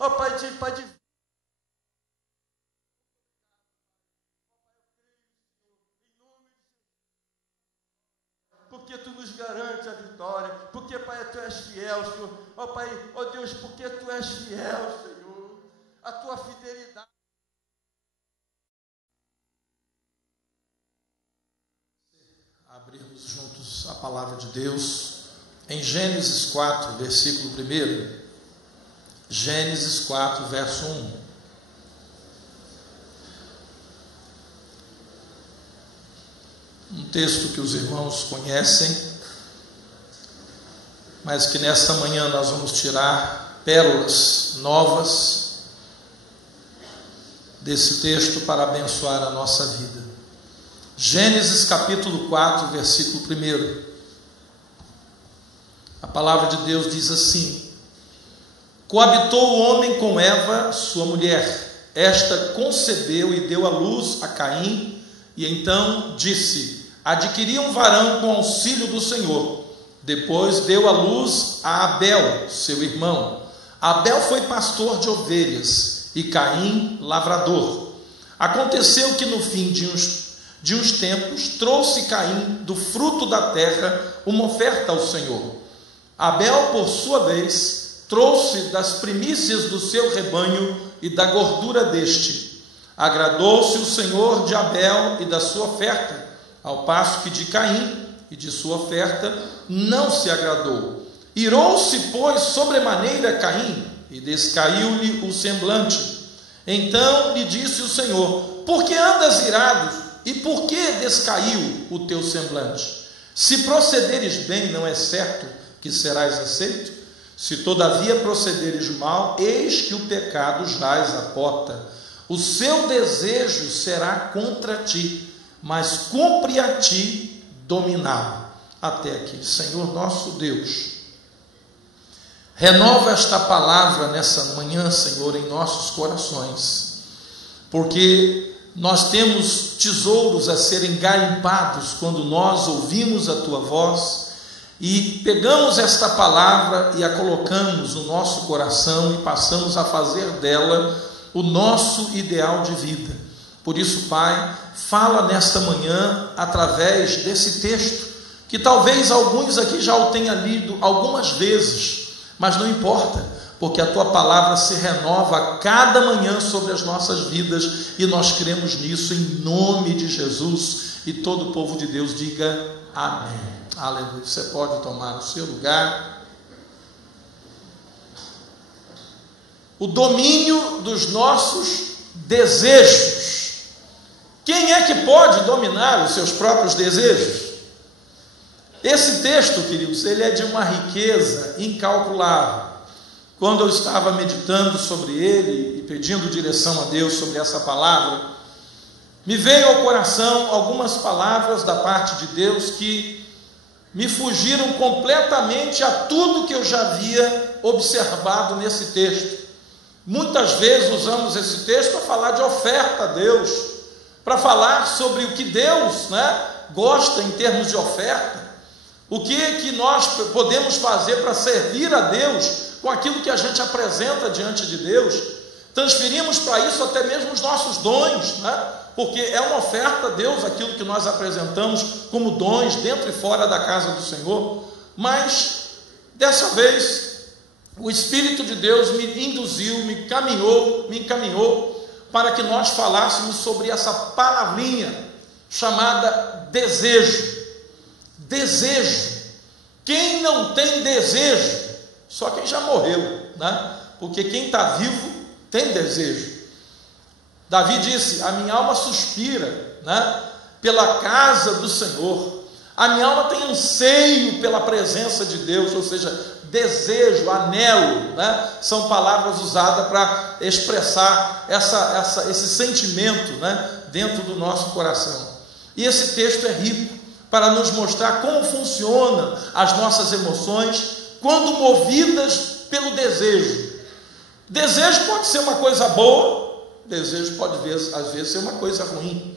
ó Pai de porque Tu nos garante a vitória, porque, Pai, Tu és fiel, Senhor, ó Pai, ó Deus, porque Tu és fiel, Senhor, a Tua fidelidade. Abrirmos juntos a palavra de Deus em Gênesis 4, versículo 1. Gênesis 4, verso 1. Um texto que os irmãos conhecem, mas que nesta manhã nós vamos tirar pérolas novas desse texto para abençoar a nossa vida. Gênesis capítulo 4, versículo 1. A palavra de Deus diz assim: coabitou o homem com Eva, sua mulher. Esta concebeu e deu à luz a Caim, e então disse: adquiri um varão com auxílio do Senhor. Depois deu à luz a Abel, seu irmão. Abel foi pastor de ovelhas e Caim lavrador. Aconteceu que no fim de uns tempos trouxe Caim do fruto da terra uma oferta ao Senhor. Abel, por sua vez, trouxe das primícias do seu rebanho e da gordura deste. Agradou-se o Senhor de Abel e da sua oferta, ao passo que de Caim e de sua oferta não se agradou. Irou-se, pois, sobremaneira Caim, e descaiu-lhe o semblante. Então lhe disse o Senhor: por que andas irado, e por que descaiu o teu semblante? Se procederes bem, não é certo que serás aceito? Se todavia procederes mal, eis que o pecado jaz à porta. O seu desejo será contra ti, mas cumpre a ti dominá-lo. Até aqui. Senhor nosso Deus, renova esta palavra nessa manhã, Senhor, em nossos corações, porque nós temos tesouros a serem garimpados quando nós ouvimos a Tua voz e pegamos esta palavra e a colocamos no nosso coração e passamos a fazer dela o nosso ideal de vida. Por isso, Pai, fala nesta manhã através desse texto, que talvez alguns aqui já o tenham lido algumas vezes, mas não importa, porque a Tua palavra se renova a cada manhã sobre as nossas vidas, e nós cremos nisso em nome de Jesus, e todo o povo de Deus diga amém. Aleluia. Você pode tomar o seu lugar. O domínio dos nossos desejos. Quem é que pode dominar os seus próprios desejos? Esse texto, queridos, ele é de uma riqueza incalculável. Quando eu estava meditando sobre ele e pedindo direção a Deus sobre essa palavra, me veio ao coração algumas palavras da parte de Deus que me fugiram completamente a tudo que eu já havia observado nesse texto. Muitas vezes usamos esse texto para falar de oferta a Deus, para falar sobre o que Deus, gosta em termos de oferta, o que nós podemos fazer para servir a Deus com aquilo que a gente apresenta diante de Deus. Transferimos para isso até mesmo os nossos dons, porque é uma oferta a Deus aquilo que nós apresentamos como dons dentro e fora da casa do Senhor. Mas dessa vez o Espírito de Deus me induziu, me encaminhou para que nós falássemos sobre essa palavrinha chamada desejo. Desejo. Quem não tem desejo? Só quem já morreu, porque quem está vivo tem desejo. Davi disse: a minha alma suspira, pela casa do Senhor. A minha alma tem anseio pela presença de Deus, ou seja, desejo, anelo, são palavras usadas para expressar esse sentimento, dentro do nosso coração. E esse texto é rico para nos mostrar como funcionam as nossas emoções quando movidas pelo desejo. Desejo pode ser uma coisa boa, desejo pode às vezes ser uma coisa ruim.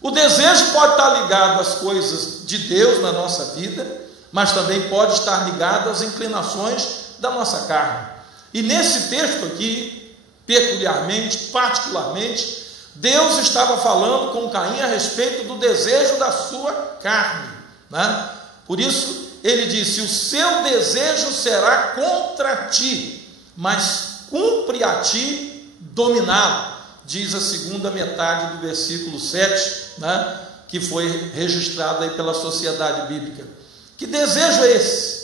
O desejo pode estar ligado às coisas de Deus na nossa vida, mas também pode estar ligado às inclinações da nossa carne. E nesse texto aqui, peculiarmente, particularmente, Deus estava falando com Caim a respeito do desejo da sua carne, né? Por isso ele disse: o seu desejo será contra ti, mas cumpre a ti dominá-lo, diz a segunda metade do versículo 7, né? Que foi registrado aí pela Sociedade Bíblica. Que desejo é esse?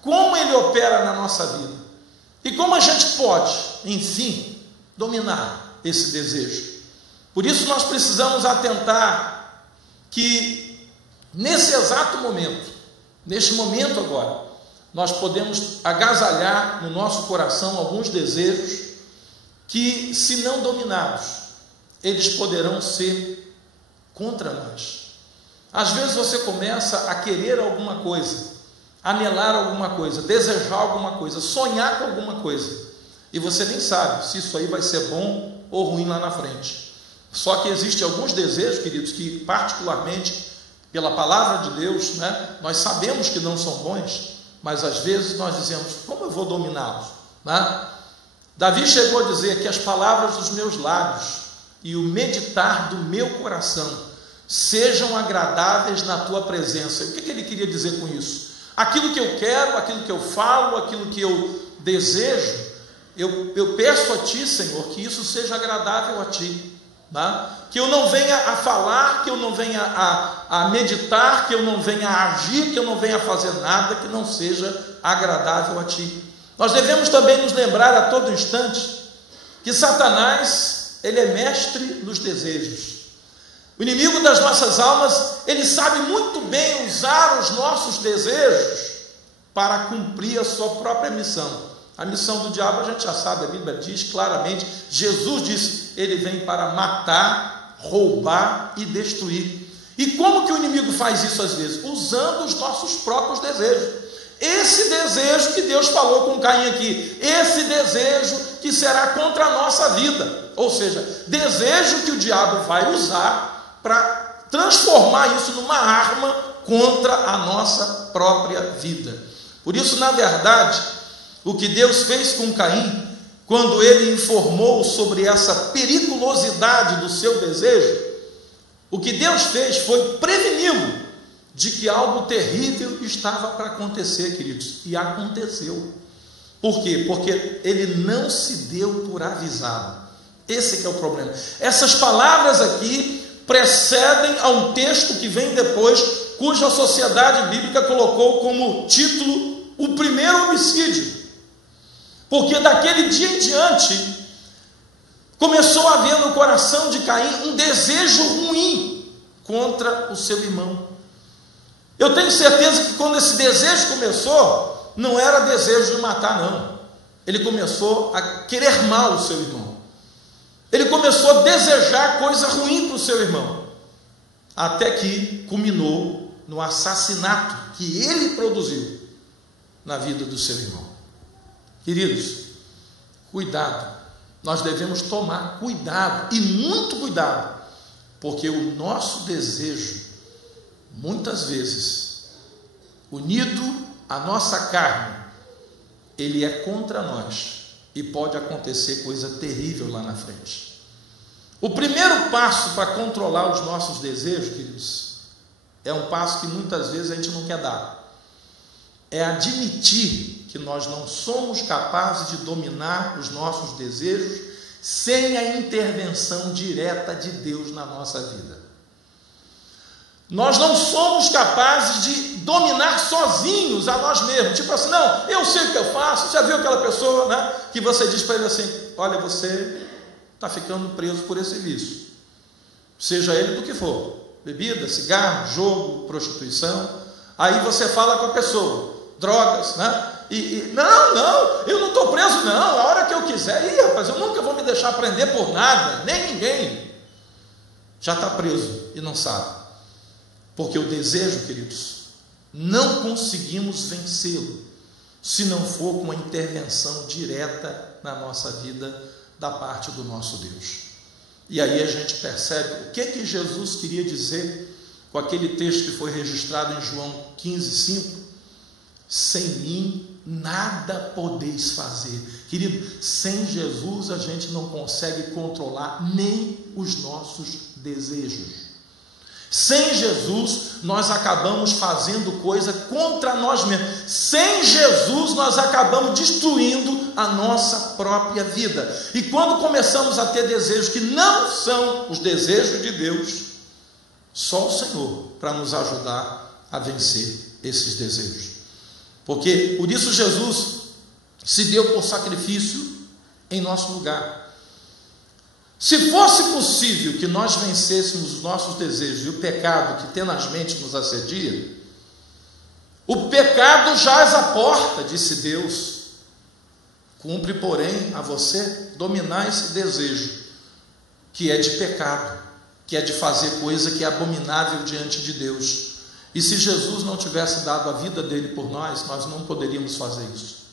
Como ele opera na nossa vida? E como a gente pode, enfim, dominar esse desejo? Por isso nós precisamos atentar que nesse exato momento, neste momento agora, nós podemos agasalhar no nosso coração alguns desejos que, se não dominados, eles poderão ser contra nós. Às vezes você começa a querer alguma coisa, anelar alguma coisa, desejar alguma coisa, sonhar com alguma coisa, e você nem sabe se isso aí vai ser bom ou ruim lá na frente. Só que existem alguns desejos, queridos, que particularmente pela palavra de Deus, né, nós sabemos que não são bons, mas às vezes nós dizemos: como eu vou dominá-los, né? Davi chegou a dizer que as palavras dos meus lábios e o meditar do meu coração sejam agradáveis na tua presença. O que ele queria dizer com isso? Aquilo que eu quero, aquilo que eu falo, aquilo que eu desejo, eu peço a ti, Senhor, que isso seja agradável a ti. Que eu não venha a falar, que eu não venha a meditar, que eu não venha a agir, que eu não venha a fazer nada que não seja agradável a ti. Nós devemos também nos lembrar a todo instante que Satanás, ele é mestre nos desejos. O inimigo das nossas almas, ele sabe muito bem usar os nossos desejos para cumprir a sua própria missão. A missão do diabo a gente já sabe, a Bíblia diz claramente, Jesus disse: ele vem para matar, roubar e destruir. E como que o inimigo faz isso às vezes? Usando os nossos próprios desejos. Esse desejo que Deus falou com Caim aqui, esse desejo que será contra a nossa vida, ou seja, desejo que o diabo vai usar para transformar isso numa arma contra a nossa própria vida. Por isso, na verdade, o que Deus fez com Caim, quando ele informou sobre essa periculosidade do seu desejo, o que Deus fez foi preveni-lo de que algo terrível estava para acontecer, queridos, e aconteceu. Por quê? Porque ele não se deu por avisado. Esse que é o problema. Essas palavras aqui precedem a um texto que vem depois, cuja Sociedade Bíblica colocou como título o primeiro homicídio. Porque daquele dia em diante começou a haver no coração de Caim um desejo ruim contra o seu irmão. Eu tenho certeza que quando esse desejo começou, não era desejo de matar, não. Ele começou a querer mal o seu irmão. Ele começou a desejar coisa ruim para o seu irmão, até que culminou no assassinato que ele produziu na vida do seu irmão. Queridos, cuidado, nós devemos tomar cuidado, e muito cuidado, porque o nosso desejo, muitas vezes, unido à nossa carne, ele é contra nós, e pode acontecer coisa terrível lá na frente. O primeiro passo para controlar os nossos desejos, queridos, é um passo que muitas vezes a gente não quer dar. É admitir que nós não somos capazes de dominar os nossos desejos sem a intervenção direta de Deus na nossa vida. Nós não somos capazes de dominar sozinhos a nós mesmos. Tipo assim, não, eu sei o que eu faço. Já viu aquela pessoa, né, que você diz para ele assim: olha, você está ficando preso por esse vício, seja ele do que for, bebida, cigarro, jogo, prostituição. Aí você fala com a pessoa, drogas, né? Não, eu não estou preso não, a hora que eu quiser. Rapaz, eu nunca vou me deixar prender por nada, nem ninguém. Já está preso e não sabe. Porque o desejo, queridos, não conseguimos vencê-lo se não for com a intervenção direta na nossa vida da parte do nosso Deus. E aí a gente percebe o que Jesus queria dizer com aquele texto que foi registrado em João 15:5: sem mim nada podeis fazer. Querido, sem Jesus a gente não consegue controlar nem os nossos desejos. Sem Jesus nós acabamos fazendo coisa contra nós mesmos. Sem Jesus nós acabamos destruindo a nossa própria vida. E quando começamos a ter desejos que não são os desejos de Deus, só o Senhor para nos ajudar a vencer esses desejos. Porque por isso Jesus se deu por sacrifício em nosso lugar. Se fosse possível que nós vencêssemos os nossos desejos e o pecado que tenazmente nos assedia, o pecado jaz à porta, disse Deus. Cumpre, porém, a você dominar esse desejo, que é de pecado, que é de fazer coisa que é abominável diante de Deus. E se Jesus não tivesse dado a vida dele por nós, nós não poderíamos fazer isso.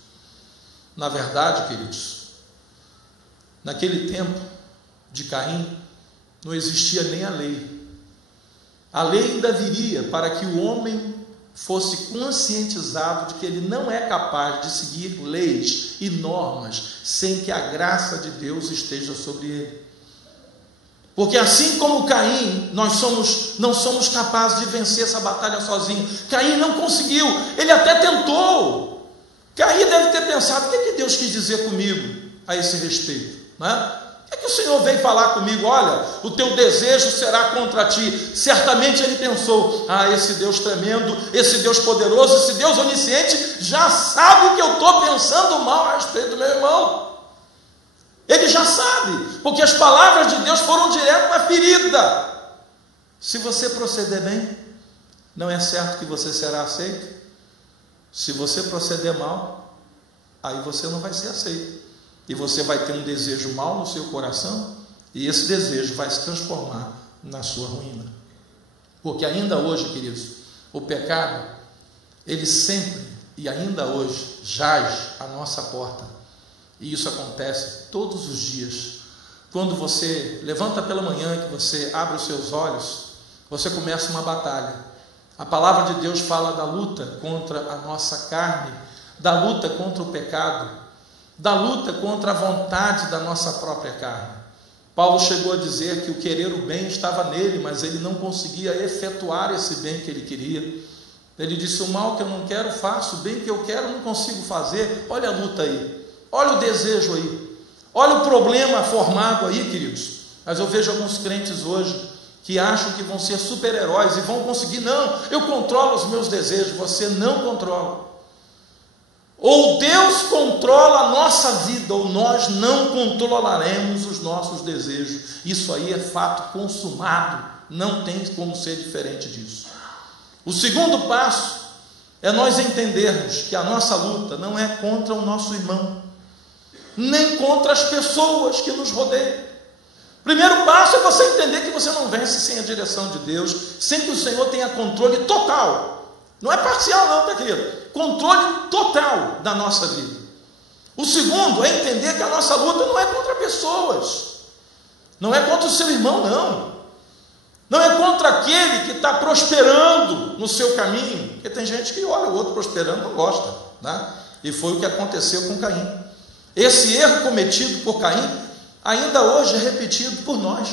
Na verdade, queridos, naquele tempo de Caim, não existia nem a lei. A lei ainda viria para que o homem fosse conscientizado de que ele não é capaz de seguir leis e normas sem que a graça de Deus esteja sobre ele. Porque assim como Caim, nós não somos capazes de vencer essa batalha sozinho. Caim não conseguiu, ele até tentou. Caim deve ter pensado: o que é que Deus quis dizer comigo a esse respeito? Não é? O que o Senhor veio falar comigo? Olha, o teu desejo será contra ti. Certamente ele pensou: esse Deus tremendo, esse Deus poderoso, esse Deus onisciente já sabe que eu estou pensando mal a respeito do meu irmão. Ele já sabe, porque as palavras de Deus foram direto na ferida. Se você proceder bem, não é certo que você será aceito. Se você proceder mal, aí você não vai ser aceito. E você vai ter um desejo mau no seu coração, e esse desejo vai se transformar na sua ruína. Porque ainda hoje, queridos, o pecado, ele sempre e ainda hoje jaz à nossa porta. E isso acontece todos os dias. Quando você levanta pela manhã, que você abre os seus olhos, você começa uma batalha. A palavra de Deus fala da luta contra a nossa carne, da luta contra o pecado, da luta contra a vontade da nossa própria carne. Paulo chegou a dizer que o querer o bem estava nele, mas ele não conseguia efetuar esse bem que ele queria. Ele disse: o mal que eu não quero faço, o bem que eu quero não consigo fazer. Olha a luta aí, olha o desejo aí, olha o problema formado aí, queridos. Mas eu vejo alguns crentes hoje que acham que vão ser super-heróis e vão conseguir. Não, eu controlo os meus desejos. Você não controla. Ou Deus controla a nossa vida, ou nós não controlaremos os nossos desejos. Isso aí é fato consumado, não tem como ser diferente disso. O segundo passo é nós entendermos que a nossa luta não é contra o nosso irmão, nem contra as pessoas que nos rodeiam. Primeiro passo é você entender que você não vence sem a direção de Deus, sem que o Senhor tenha controle total. Não é parcial não, tá, querido? Controle total da nossa vida. O segundo é entender que a nossa luta não é contra pessoas, não é contra o seu irmão, não é contra aquele que está prosperando no seu caminho, porque tem gente que olha o outro prosperando e não gosta, né? E foi o que aconteceu com Caim. Esse erro cometido por Caim ainda hoje é repetido por nós,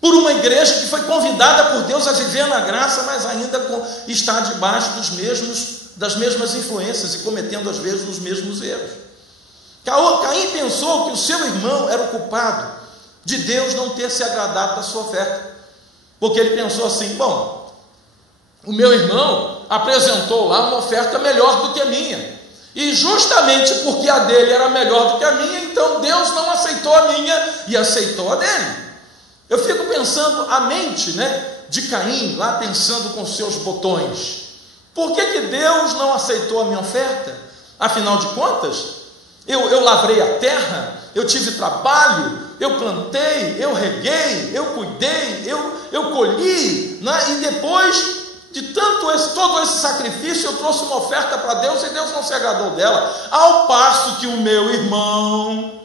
por uma igreja que foi convidada por Deus a viver na graça, mas ainda está debaixo das mesmas influências e cometendo às vezes os mesmos erros. Caim pensou que o seu irmão era o culpado de Deus não ter se agradado da sua oferta, porque ele pensou assim: bom, o meu irmão apresentou lá uma oferta melhor do que a minha, e justamente porque a dele era melhor do que a minha, então Deus não aceitou a minha e aceitou a dele. Eu fico pensando a mente, de Caim, lá pensando com seus botões. Por que Deus não aceitou a minha oferta? Afinal de contas, eu lavrei a terra, eu tive trabalho, eu plantei, eu reguei, eu cuidei, eu colhi, e depois de todo esse sacrifício, eu trouxe uma oferta para Deus e Deus não se agradou dela. Ao passo que o meu irmão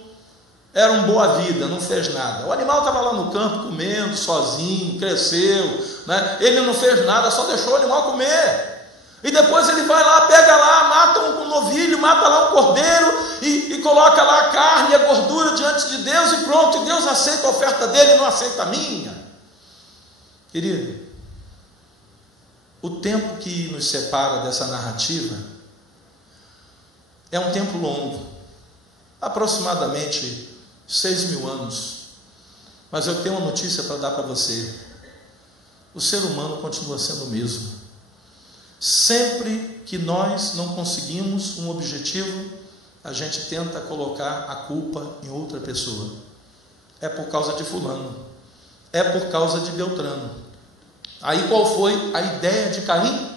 era um boa vida, não fez nada. O animal estava lá no campo comendo sozinho, cresceu, ele não fez nada, só deixou o animal comer. E depois ele vai lá, pega lá, mata um novilho, mata lá um cordeiro e coloca lá a carne e a gordura diante de Deus e pronto, e Deus aceita a oferta dele e não aceita a minha. Querido, o tempo que nos separa dessa narrativa é um tempo longo, aproximadamente 6.000 anos. Mas eu tenho uma notícia para dar para você: o ser humano continua sendo o mesmo. Sempre que nós não conseguimos um objetivo, a gente tenta colocar a culpa em outra pessoa. É por causa de fulano, é por causa de Beltrano. Aí qual foi a ideia de Caim?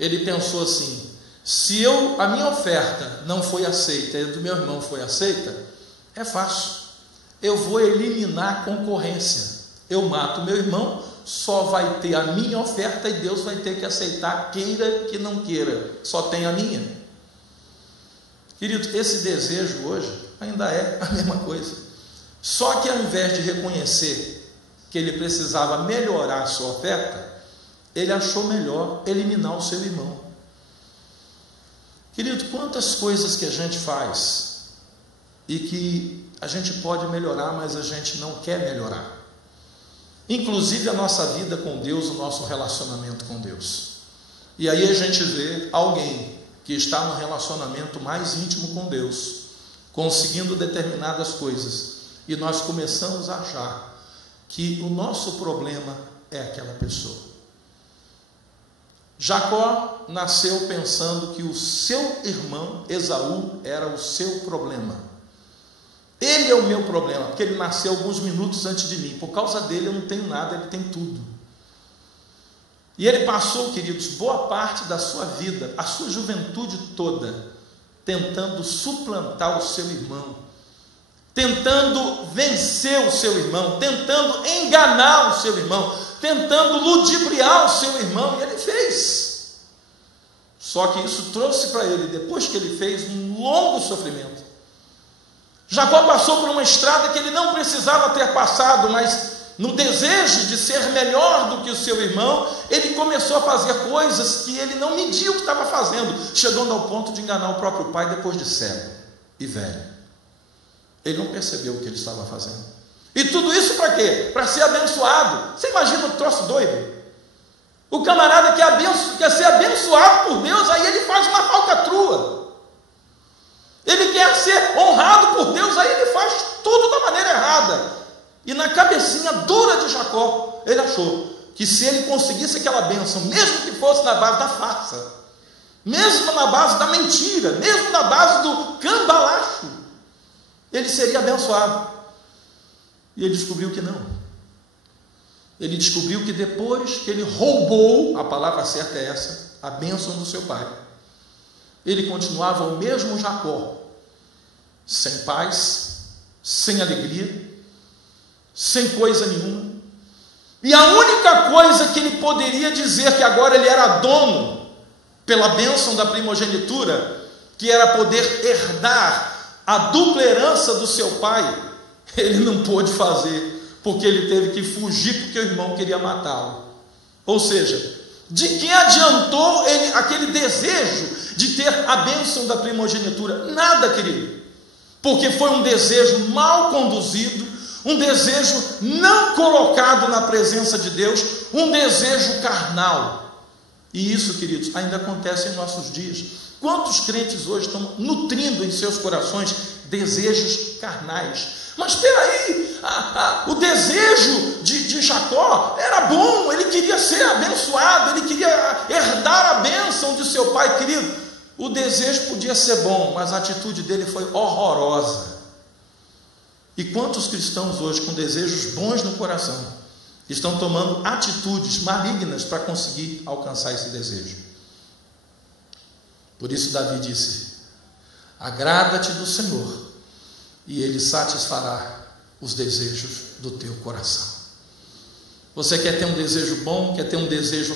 Ele pensou assim: se a minha oferta não foi aceita e a do meu irmão foi aceita, é fácil, eu vou eliminar a concorrência. Eu mato meu irmão, só vai ter a minha oferta e Deus vai ter que aceitar, queira que não queira, só tem a minha. Querido, esse desejo hoje ainda é a mesma coisa, só que ao invés de reconhecer que ele precisava melhorar a sua oferta, ele achou melhor eliminar o seu irmão. Querido, quantas coisas que a gente faz e que a gente pode melhorar, mas a gente não quer melhorar. Inclusive a nossa vida com Deus, o nosso relacionamento com Deus. E aí a gente vê alguém que está no relacionamento mais íntimo com Deus, conseguindo determinadas coisas, e nós começamos a achar que o nosso problema é aquela pessoa. Jacó nasceu pensando que o seu irmão Esaú era o seu problema. Ele é o meu problema, porque ele nasceu alguns minutos antes de mim. Por causa dele eu não tenho nada, ele tem tudo. E ele passou, queridos, boa parte da sua vida, a sua juventude toda, tentando suplantar o seu irmão, tentando vencer o seu irmão, tentando enganar o seu irmão, tentando ludibriar o seu irmão, e ele fez. Só que isso trouxe para ele, depois que ele fez, um longo sofrimento. Jacó passou por uma estrada que ele não precisava ter passado, mas no desejo de ser melhor do que o seu irmão, ele começou a fazer coisas que ele não media o que estava fazendo, chegando ao ponto de enganar o próprio pai depois de cego e velho. Ele não percebeu o que ele estava fazendo. E tudo isso para quê? Para ser abençoado. Você imagina um troço doido? O camarada quer ser abençoado por Deus, aí ele faz uma falcatrua. Ele quer ser honrado por Deus, aí ele faz tudo da maneira errada. E na cabecinha dura de Jacó, ele achou que se ele conseguisse aquela bênção, mesmo que fosse na base da farsa, mesmo na base da mentira, mesmo na base do cambalacho, ele seria abençoado. E ele descobriu que não. Ele descobriu que depois que ele roubou, a palavra certa é essa, a bênção do seu pai, ele continuava o mesmo Jacó, sem paz, sem alegria, sem coisa nenhuma. E a única coisa que ele poderia dizer que agora ele era dono, pela bênção da primogenitura, que era poder herdar a dupla herança do seu pai, ele não pôde fazer, porque ele teve que fugir porque o irmão queria matá-lo. Ou seja, de que adiantou ele, aquele desejo de ter a bênção da primogenitura? Nada, querido, porque foi um desejo mal conduzido, um desejo não colocado na presença de Deus, um desejo carnal. E isso, queridos, ainda acontece em nossos dias. Quantos crentes hoje estão nutrindo em seus corações desejos carnais? Mas espera aí, o desejo de Jacó era bom, ele queria ser abençoado, ele queria herdar a bênção de seu pai. Querido, o desejo podia ser bom, mas a atitude dele foi horrorosa. E quantos cristãos hoje com desejos bons no coração estão tomando atitudes malignas para conseguir alcançar esse desejo? Por isso Davi disse: agrada-te do Senhor e Ele satisfará os desejos do teu coração. Você quer ter um desejo bom, quer ter um desejo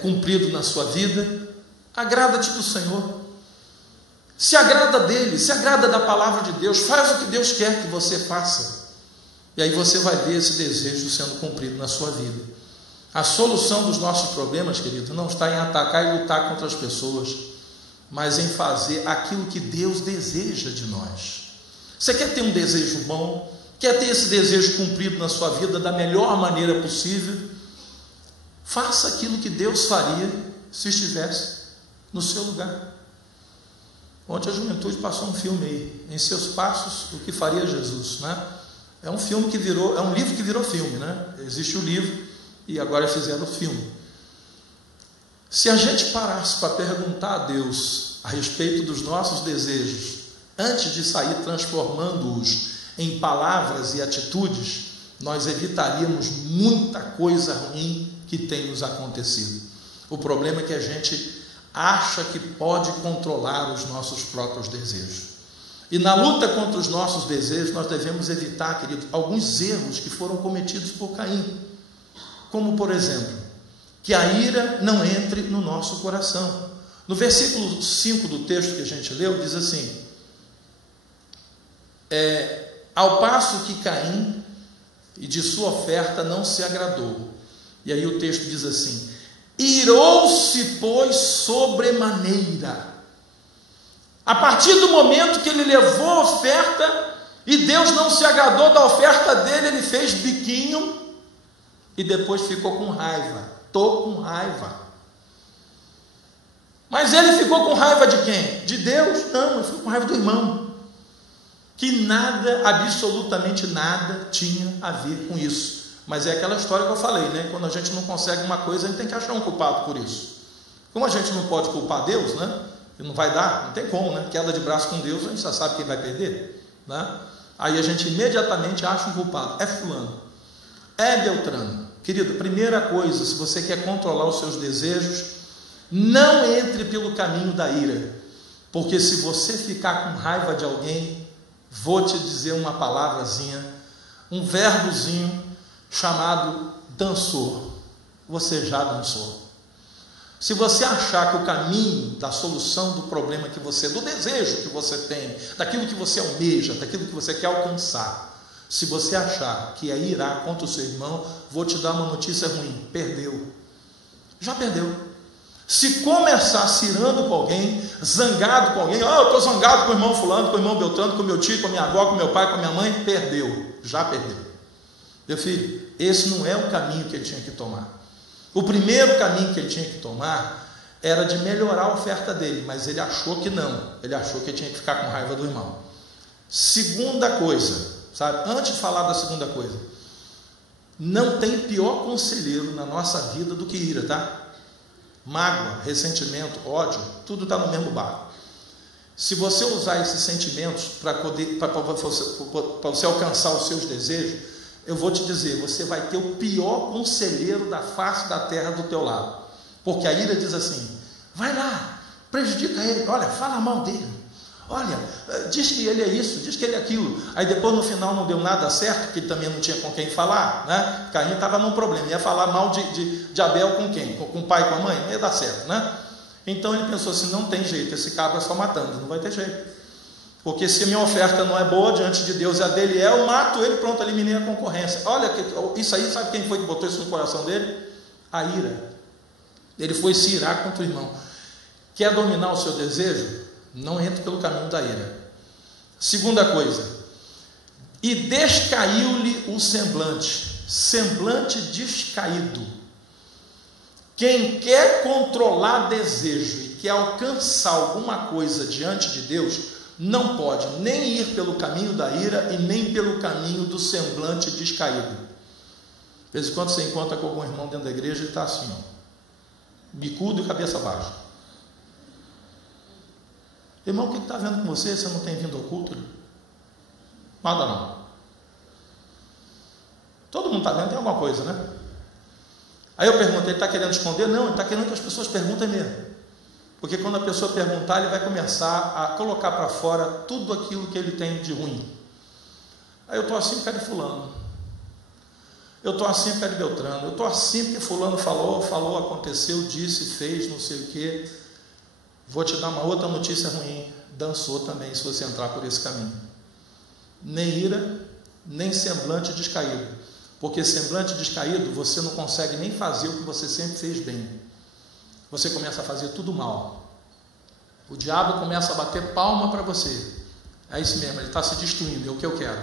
cumprido na sua vida? Agrada-te do Senhor. Se agrada dele, se agrada da palavra de Deus, faz o que Deus quer que você faça. E aí você vai ver esse desejo sendo cumprido na sua vida. A solução dos nossos problemas, querido, não está em atacar e lutar contra as pessoas, mas em fazer aquilo que Deus deseja de nós. Você quer ter um desejo bom? Quer ter esse desejo cumprido na sua vida da melhor maneira possível? Faça aquilo que Deus faria se estivesse no seu lugar. Ontem a juventude passou um filme aí, Em Seus Passos, o que faria Jesus, né? É um filme que virou, é um livro que virou filme, né? Existe o livro e agora fizeram o filme. Se a gente parasse para perguntar a Deus a respeito dos nossos desejos, antes de sair transformando-os em palavras e atitudes, nós evitaríamos muita coisa ruim que tem nos acontecido. O problema é que a gente acha que pode controlar os nossos próprios desejos. E na luta contra os nossos desejos, nós devemos evitar, querido, alguns erros que foram cometidos por Caim. Como, por exemplo, que a ira não entre no nosso coração. No versículo 5 do texto que a gente leu, diz assim: ao passo que Caim e de sua oferta não se agradou. E aí o texto diz assim: irou-se, pois, sobremaneira. A partir do momento que ele levou a oferta e Deus não se agradou da oferta dele, ele fez biquinho e depois ficou com raiva. Estou com raiva. Mas ele ficou com raiva de quem? De Deus? Não, ele ficou com raiva do irmão, que nada, absolutamente nada tinha a ver com isso. Mas é aquela história que eu falei, né? Quando a gente não consegue uma coisa, a gente tem que achar um culpado por isso. Como a gente não pode culpar Deus, né? E não vai dar, não tem como, né? Queda de braço com Deus, a gente já sabe quem vai perder, né? Aí a gente imediatamente acha um culpado. É fulano, é Beltrano. Querido, primeira coisa, se você quer controlar os seus desejos, não entre pelo caminho da ira. Porque se você ficar com raiva de alguém, vou te dizer uma palavrazinha, um verbozinho chamado dançou. Você já dançou. Se você achar que o caminho da solução do problema que você, do desejo que você tem, daquilo que você almeja, daquilo que você quer alcançar, se você achar que é irar contra o seu irmão, vou te dar uma notícia ruim: perdeu. Já perdeu. Se começar se irando com alguém, zangado com alguém, eu estou zangado com o irmão fulano, com o irmão Beltrano, com o meu tio, com a minha avó, com o meu pai, com a minha mãe, perdeu. Já perdeu. Meu filho, esse não é o caminho que ele tinha que tomar. O primeiro caminho que ele tinha que tomar era de melhorar a oferta dele, mas ele achou que não. Ele achou que ele tinha que ficar com raiva do irmão. Segunda coisa, sabe? Antes de falar da segunda coisa, não tem pior conselheiro na nossa vida do que ira, tá? Mágoa, ressentimento, ódio, tudo está no mesmo barco. Se você usar esses sentimentos para você alcançar os seus desejos, eu vou te dizer, você vai ter o pior conselheiro da face da terra do teu lado. Porque a ira diz assim: vai lá, prejudica ele, olha, fala mal dele, olha, diz que ele é isso, diz que ele é aquilo. Aí depois no final não deu nada certo, porque ele também não tinha com quem falar, né? Caim estava num problema, ia falar mal de Abel com quem? Com o pai, com a mãe? Não ia dar certo, né? Então ele pensou assim: não tem jeito, esse cabra é só matando, não vai ter jeito. Porque se a minha oferta não é boa diante de Deus e a dele é, eu mato ele, pronto, eliminei a concorrência. Olha, isso aí, sabe quem foi que botou isso no coração dele? A ira. Ele foi se irar contra o irmão. Quer dominar o seu desejo? Não entre pelo caminho da ira. Segunda coisa: e descaiu-lhe o semblante. Semblante descaído. Quem quer controlar desejo e quer alcançar alguma coisa diante de Deus, não pode nem ir pelo caminho da ira e nem pelo caminho do semblante descaído. De vez em quando você encontra com algum irmão dentro da igreja e está assim, ó, bicudo e cabeça baixa. Irmão, o que está vendo com você? Você não tem vindo ao culto? Nada não. Todo mundo está vendo, tem alguma coisa, né? Aí eu perguntei, ele está querendo esconder? Não, ele está querendo que as pessoas perguntem mesmo. Porque quando a pessoa perguntar, ele vai começar a colocar para fora tudo aquilo que ele tem de ruim. Aí eu estou assim por causa de fulano. Eu estou assim por causa de Beltrano. Eu estou assim porque fulano falou, aconteceu, disse, fez, não sei o quê. Vou te dar uma outra notícia ruim. Dançou também, se você entrar por esse caminho. Nem ira, nem semblante descaído. Porque semblante descaído, você não consegue nem fazer o que você sempre fez bem. Você começa a fazer tudo mal. O diabo começa a bater palma para você. É isso mesmo, ele está se destruindo, é o que eu quero.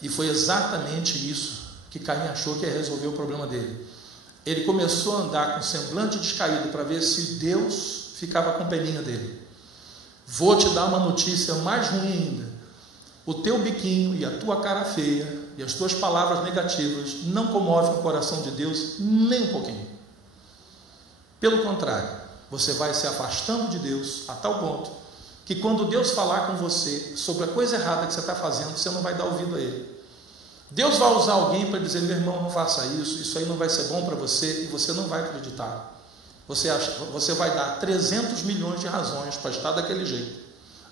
E foi exatamente isso que Caim achou que ia resolver o problema dele. Ele começou a andar com semblante descaído para ver se Deus ficava com peninha dele. Vou te dar uma notícia mais ruim ainda. O teu biquinho e a tua cara feia e as tuas palavras negativas não comovem o coração de Deus nem um pouquinho. Pelo contrário, você vai se afastando de Deus a tal ponto que quando Deus falar com você sobre a coisa errada que você está fazendo, você não vai dar ouvido a Ele. Deus vai usar alguém para dizer: meu irmão, não faça isso, isso aí não vai ser bom para você, e você não vai acreditar. Você vai dar 300 milhões de razões para estar daquele jeito.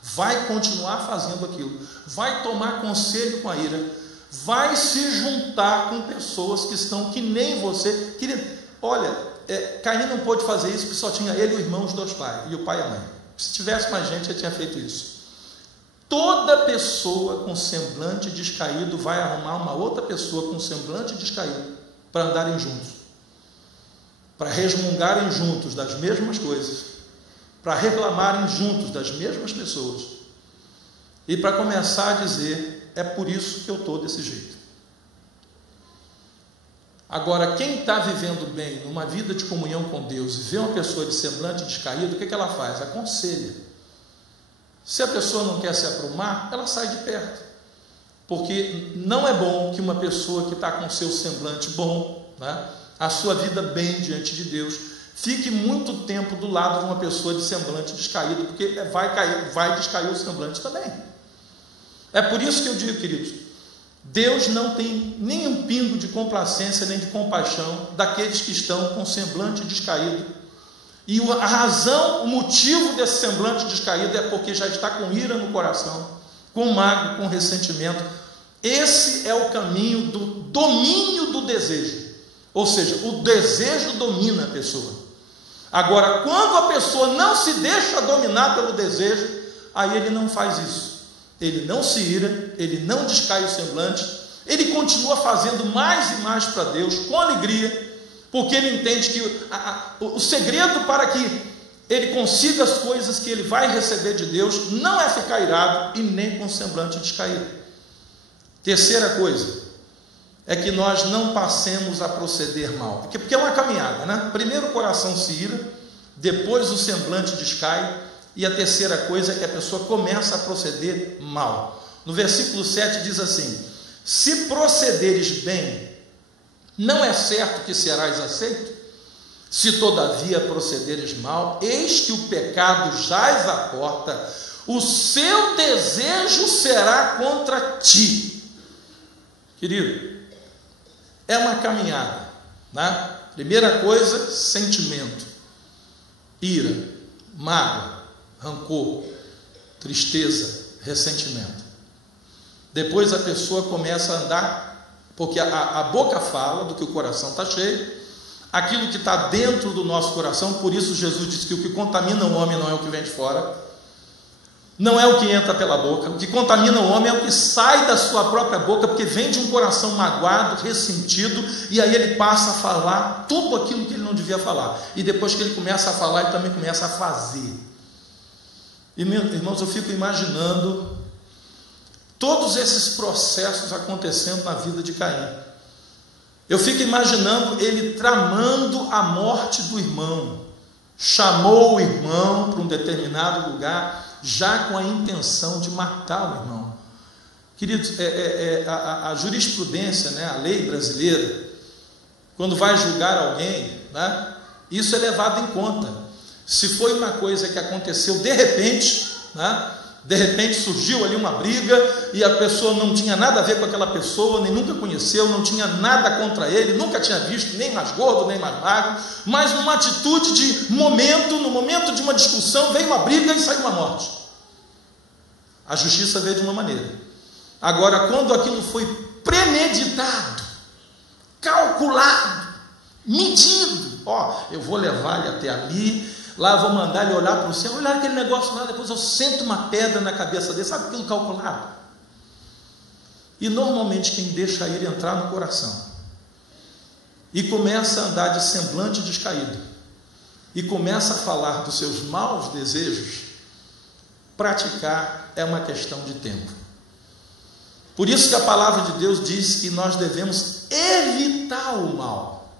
Vai continuar fazendo aquilo, vai tomar conselho com a ira, vai se juntar com pessoas que estão que nem você. Querido, olha, Caim não pôde fazer isso porque só tinha ele e o irmão, os dois pais, e o pai e a mãe. Se tivesse mais gente, ele tinha feito isso. Toda pessoa com semblante descaído vai arrumar uma outra pessoa com semblante descaído para andarem juntos, para resmungarem juntos das mesmas coisas, para reclamarem juntos das mesmas pessoas e para começar a dizer: é por isso que eu estou desse jeito. Agora, quem está vivendo bem numa vida de comunhão com Deus e vê uma pessoa de semblante descaído, o que ela faz? Aconselha. Se a pessoa não quer se aprumar, ela sai de perto, porque não é bom que uma pessoa que está com seu semblante bom, né, a sua vida bem diante de Deus, fique muito tempo do lado de uma pessoa de semblante descaído, porque vai descair o semblante também. É por isso que eu digo, queridos, Deus não tem nem um pingo de complacência nem de compaixão daqueles que estão com semblante descaído. E a razão, o motivo desse semblante descaído é porque já está com ira no coração, com mágoa, com ressentimento. Esse é o caminho do domínio do desejo. Ou seja, o desejo domina a pessoa. Agora, quando a pessoa não se deixa dominar pelo desejo, aí ele não faz isso. Ele não se ira, ele não descai o semblante, ele continua fazendo mais e mais para Deus, com alegria, porque ele entende que o segredo para que ele consiga as coisas que ele vai receber de Deus não é ficar irado e nem com o semblante descaído. Terceira coisa é que nós não passemos a proceder mal, porque é uma caminhada, né? Primeiro o coração se ira, depois o semblante descai, e a terceira coisa é que a pessoa começa a proceder mal. No versículo 7 diz assim: se procederes bem, não é certo que serás aceito? Se todavia procederes mal, eis que o pecado jaz à porta, o seu desejo será contra ti. Querido, é uma caminhada, né? Primeira coisa, sentimento, ira, mágoa, rancor, tristeza, ressentimento. Depois a pessoa começa a andar, porque a boca fala do que o coração está cheio, aquilo que está dentro do nosso coração. Por isso Jesus disse que o que contamina o homem não é o que vem de fora, não é o que entra pela boca. O que contamina o homem é o que sai da sua própria boca, porque vem de um coração magoado, ressentido, e aí ele passa a falar tudo aquilo que ele não devia falar, e depois que ele começa a falar, ele também começa a fazer. E, meus irmãos, eu fico imaginando todos esses processos acontecendo na vida de Caim. Eu fico imaginando ele tramando a morte do irmão. Chamou o irmão para um determinado lugar, já com a intenção de matar o irmão. Queridos, a jurisprudência, né, a lei brasileira, quando vai julgar alguém, né, isso é levado em conta. Se foi uma coisa que aconteceu de repente, né? De repente surgiu ali uma briga e a pessoa não tinha nada a ver com aquela pessoa, nem nunca conheceu, não tinha nada contra ele, nunca tinha visto nem mais gordo, nem mais magro, mas numa atitude de momento, no momento de uma discussão, veio uma briga e saiu uma morte. A justiça veio de uma maneira. Agora, quando aquilo foi premeditado, calculado, medido, eu vou levar ele até ali, lá eu vou mandar ele olhar para o céu, olhar aquele negócio lá, depois eu sento uma pedra na cabeça dele, sabe aquilo calculado? E normalmente quem deixa ir entrar no coração e começa a andar de semblante descaído e começa a falar dos seus maus desejos, praticar é uma questão de tempo. Por isso que a palavra de Deus diz que nós devemos evitar o mal,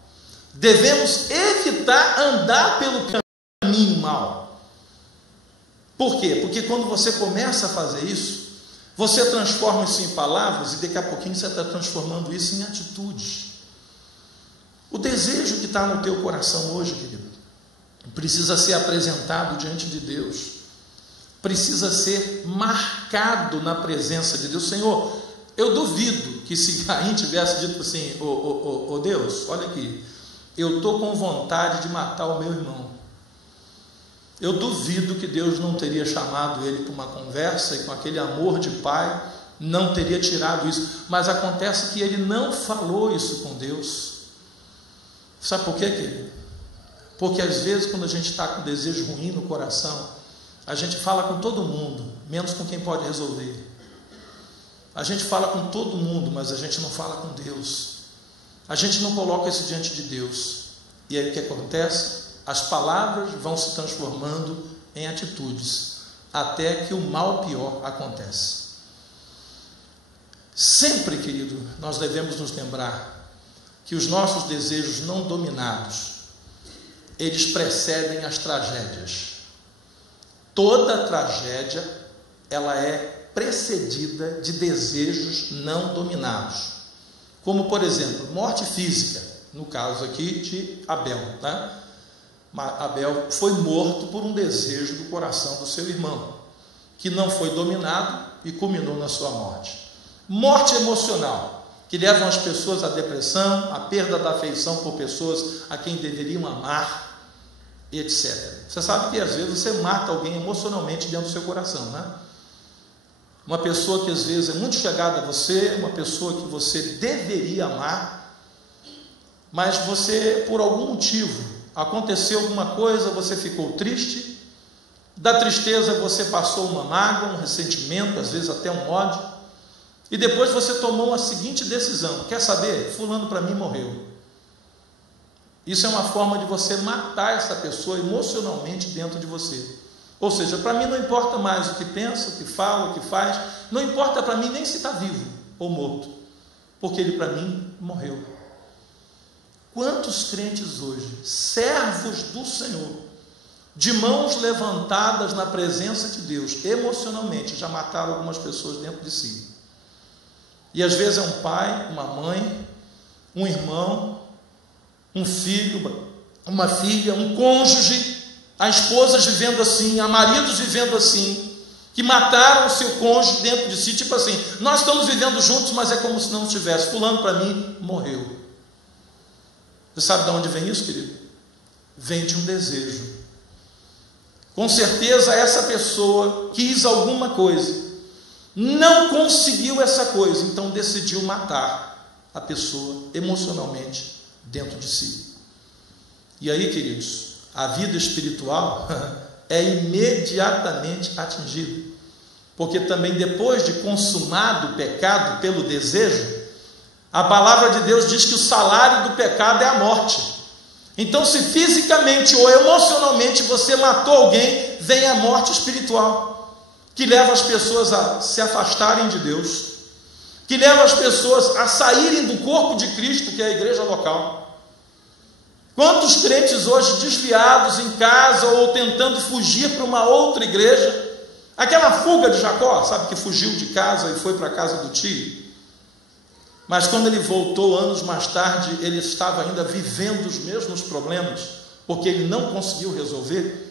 devemos evitar andar pelo caminho mal. Por quê? Porque quando você começa a fazer isso, você transforma isso em palavras e daqui a pouquinho você está transformando isso em atitudes. O desejo que está no teu coração hoje, querido, precisa ser apresentado diante de Deus, precisa ser marcado na presença de Deus. Senhor, eu duvido que se Caim tivesse dito assim, ô Deus, olha aqui, eu estou com vontade de matar o meu irmão. Eu duvido que Deus não teria chamado ele para uma conversa e com aquele amor de pai, não teria tirado isso. Mas acontece que ele não falou isso com Deus. Sabe por quê, querido? Porque às vezes quando a gente está com desejo ruim no coração, a gente fala com todo mundo, menos com quem pode resolver. A gente fala com todo mundo, mas a gente não fala com Deus. A gente não coloca isso diante de Deus. E aí o que acontece? As palavras vão se transformando em atitudes, até que o mal pior acontece. Sempre, querido, nós devemos nos lembrar que os nossos desejos não dominados, eles precedem as tragédias. Toda tragédia, ela é precedida de desejos não dominados. Como, por exemplo, morte física, no caso aqui de Abel, tá? Abel foi morto por um desejo do coração do seu irmão, que não foi dominado e culminou na sua morte. Morte emocional, que levam as pessoas à depressão, à perda da afeição por pessoas a quem deveriam amar, etc. Você sabe que às vezes você mata alguém emocionalmente dentro do seu coração, né? Uma pessoa que às vezes é muito chegada a você, uma pessoa que você deveria amar, mas você, por algum motivo, aconteceu alguma coisa, você ficou triste, da tristeza você passou uma mágoa, um ressentimento, às vezes até um ódio, e depois você tomou a seguinte decisão: quer saber? Fulano para mim morreu. Isso é uma forma de você matar essa pessoa emocionalmente dentro de você. Ou seja, para mim não importa mais o que pensa, o que fala, o que faz, não importa para mim nem se está vivo ou morto, porque ele para mim morreu. Quantos crentes hoje, servos do Senhor, de mãos levantadas na presença de Deus, emocionalmente, já mataram algumas pessoas dentro de si? E às vezes é um pai, uma mãe, um irmão, um filho, uma filha, um cônjuge, há esposas vivendo assim, há maridos vivendo assim, que mataram o seu cônjuge dentro de si, tipo assim, nós estamos vivendo juntos, mas é como se não estivesse, fulano para mim morreu. Você sabe de onde vem isso, querido? Vem de um desejo. Com certeza essa pessoa quis alguma coisa, não conseguiu essa coisa, então decidiu matar a pessoa emocionalmente dentro de si. E aí, queridos, a vida espiritual é imediatamente atingida, porque também depois de consumado o pecado pelo desejo, a palavra de Deus diz que o salário do pecado é a morte. Então, se fisicamente ou emocionalmente você matou alguém, vem a morte espiritual, que leva as pessoas a se afastarem de Deus, que leva as pessoas a saírem do corpo de Cristo, que é a igreja local. Quantos crentes hoje desviados em casa ou tentando fugir para uma outra igreja, aquela fuga de Jacó, sabe, que fugiu de casa e foi para a casa do tio, mas quando ele voltou anos mais tarde, ele estava ainda vivendo os mesmos problemas, porque ele não conseguiu resolver,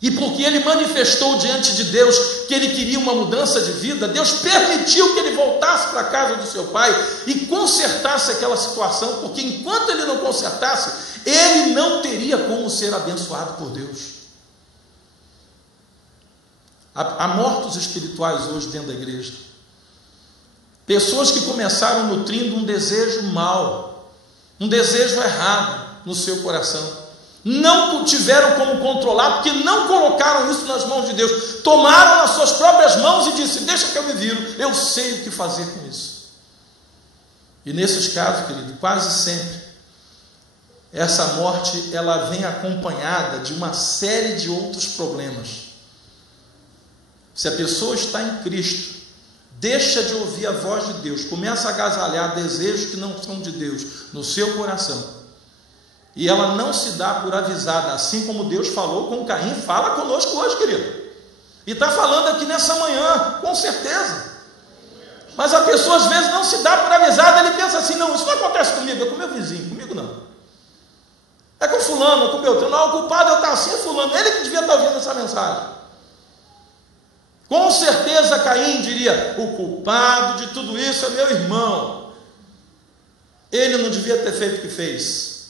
e porque ele manifestou diante de Deus que ele queria uma mudança de vida, Deus permitiu que ele voltasse para a casa do seu pai e consertasse aquela situação, porque enquanto ele não consertasse, ele não teria como ser abençoado por Deus. Há mortos espirituais hoje dentro da igreja, pessoas que começaram nutrindo um desejo mau, um desejo errado no seu coração, não tiveram como controlar, porque não colocaram isso nas mãos de Deus, tomaram nas suas próprias mãos e disse: deixa que eu me viro, eu sei o que fazer com isso. E nesses casos, querido, quase sempre essa morte ela vem acompanhada de uma série de outros problemas. Se a pessoa está em Cristo, deixa de ouvir a voz de Deus, começa a agasalhar desejos que não são de Deus no seu coração, e ela não se dá por avisada, assim como Deus falou com Caim, fala conosco hoje, querido, e está falando aqui nessa manhã, com certeza. Mas a pessoa às vezes não se dá por avisada, ele pensa assim: não, isso não acontece comigo, é com meu vizinho, comigo não. É com fulano, é com meu, não, o culpado eu estar assim é fulano, ele que devia estar ouvindo essa mensagem. Com certeza Caim diria: o culpado de tudo isso é meu irmão, ele não devia ter feito o que fez,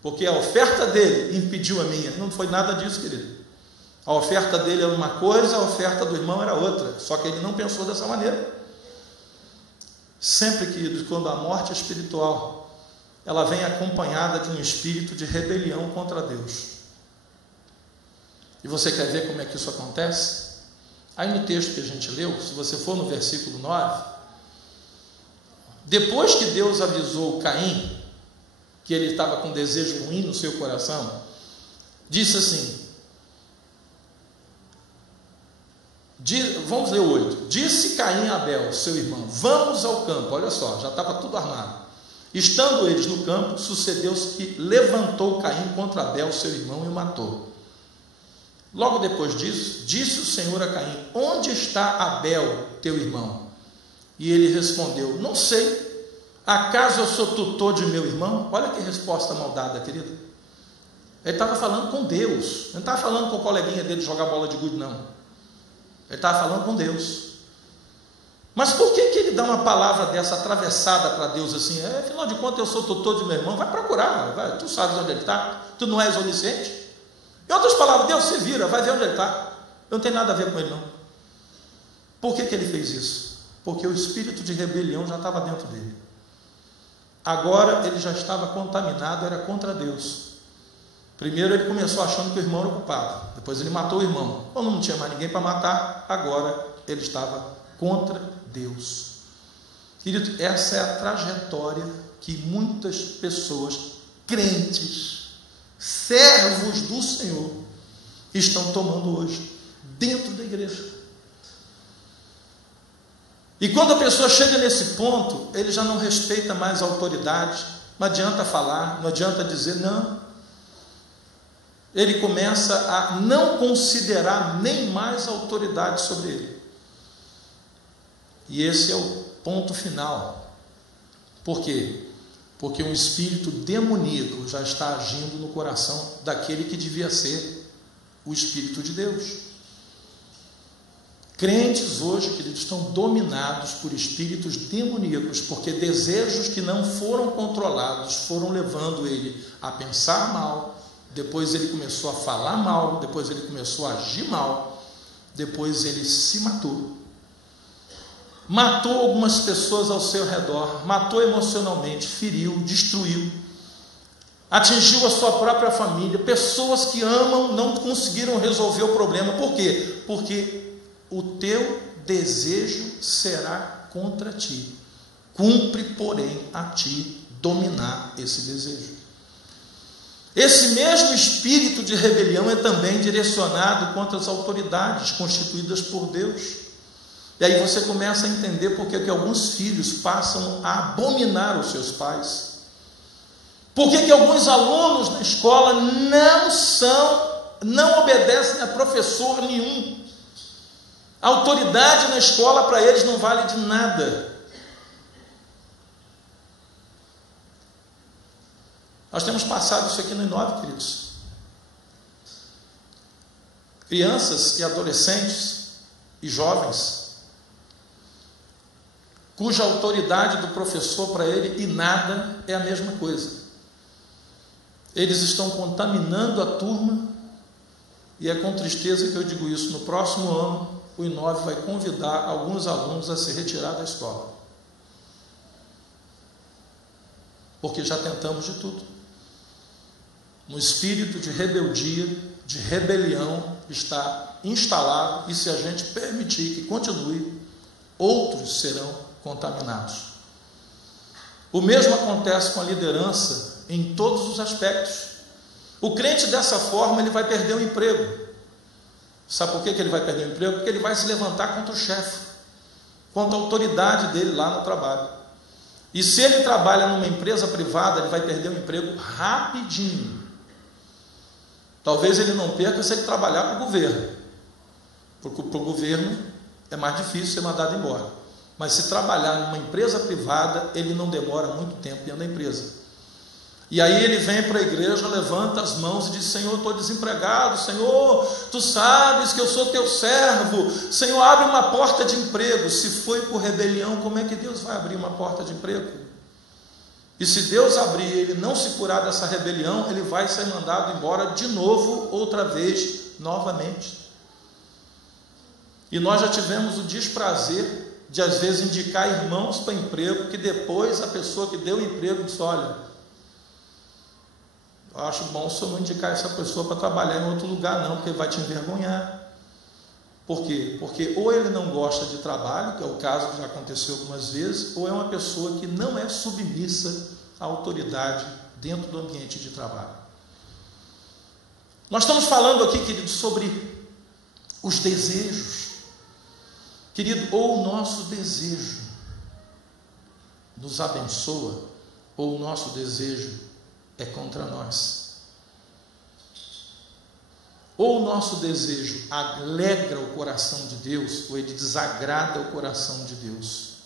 porque a oferta dele impediu a minha. Não foi nada disso, querido. A oferta dele era uma coisa, a oferta do irmão era outra, só que ele não pensou dessa maneira. Sempre, queridos, quando a morte espiritual ela vem acompanhada de um espírito de rebelião contra Deus. E você quer ver como é que isso acontece? Aí no texto que a gente leu, se você for no versículo 9, depois que Deus avisou Caim que ele estava com desejo ruim no seu coração, disse assim, vamos ler o 8, disse Caim a Abel, seu irmão: vamos ao campo. Olha só, já estava tudo armado. Estando eles no campo, sucedeu-se que levantou Caim contra Abel, seu irmão, e o matou. Logo depois disso, disse o Senhor a Caim: onde está Abel, teu irmão? E ele respondeu: não sei. Acaso eu sou tutor de meu irmão? Olha que resposta maldada, querido. Ele estava falando com Deus, ele não estava falando com o coleguinha dele jogar bola de gude, não. Ele estava falando com Deus. Mas por que ele dá uma palavra dessa atravessada para Deus assim? Afinal de contas, eu sou tutor de meu irmão, vai procurar, vai, tu sabes onde ele está, tu não és onisciente? Em outras palavras, Deus se vira, vai ver onde ele está, eu não tenho nada a ver com ele não. Por que ele fez isso? Porque o espírito de rebelião já estava dentro dele. Agora ele já estava contaminado, era contra Deus. Primeiro ele começou achando que o irmão era o culpado, depois ele matou o irmão. Quando não tinha mais ninguém para matar, agora ele estava contra Deus. Querido, essa é a trajetória que muitas pessoas, crentes, servos do Senhor, estão tomando hoje, dentro da igreja. E quando a pessoa chega nesse ponto, ele já não respeita mais a autoridade, não adianta falar, não adianta dizer não. Ele começa a não considerar nem mais a autoridade sobre ele. E esse é o ponto final. Por quê? Porque um espírito demoníaco já está agindo no coração daquele que devia ser o Espírito de Deus. Crentes hoje, queridos, estão dominados por espíritos demoníacos, porque desejos que não foram controlados foram levando ele a pensar mal, depois ele começou a falar mal, depois ele começou a agir mal, depois ele se matou. Matou algumas pessoas ao seu redor, matou emocionalmente, feriu, destruiu, atingiu a sua própria família. Pessoas que amam não conseguiram resolver o problema. Por quê? Porque o teu desejo será contra ti. Cumpre, porém, a ti dominar esse desejo. Esse mesmo espírito de rebelião é também direcionado contra as autoridades constituídas por Deus. E aí você começa a entender porque que alguns filhos passam a abominar os seus pais. Porque que alguns alunos na escola não obedecem a professor nenhum. A autoridade na escola para eles não vale de nada. Nós temos passado isso aqui no I9, queridos. Crianças e adolescentes e jovens, cuja autoridade do professor para ele e nada é a mesma coisa. Eles estão contaminando a turma, e é com tristeza que eu digo isso. No próximo ano, o I9 vai convidar alguns alunos a se retirar da escola, porque já tentamos de tudo. Um espírito de rebeldia, de rebelião está instalado, e se a gente permitir que continue, outros serão contaminados. O mesmo acontece com a liderança em todos os aspectos. O crente dessa forma, ele vai perder o emprego. Sabe por que ele vai perder o emprego? Porque ele vai se levantar contra o chefe, contra a autoridade dele lá no trabalho. E se ele trabalha numa empresa privada, ele vai perder o emprego rapidinho. Talvez ele não perca se ele trabalhar para o governo, porque para o governo é mais difícil ser mandado embora. Mas se trabalhar numa empresa privada, ele não demora muito tempo dentro da empresa. E aí ele vem para a igreja, levanta as mãos e diz: Senhor, estou desempregado. Senhor, tu sabes que eu sou teu servo. Senhor, abre uma porta de emprego. Se foi por rebelião, como é que Deus vai abrir uma porta de emprego? E se Deus abrir e ele não se curar dessa rebelião, ele vai ser mandado embora de novo, outra vez, novamente. E nós já tivemos o desprazer de às vezes indicar irmãos para emprego, que depois a pessoa que deu o emprego disse: olha, eu acho bom se eu não indicar essa pessoa para trabalhar em outro lugar não, porque vai te envergonhar. Por quê? Porque ou ele não gosta de trabalho, que é o caso que já aconteceu algumas vezes, ou é uma pessoa que não é submissa à autoridade dentro do ambiente de trabalho. Nós estamos falando aqui, querido, sobre os desejos. Querido, ou o nosso desejo nos abençoa, ou o nosso desejo é contra nós. Ou o nosso desejo alegra o coração de Deus, ou ele desagrada o coração de Deus.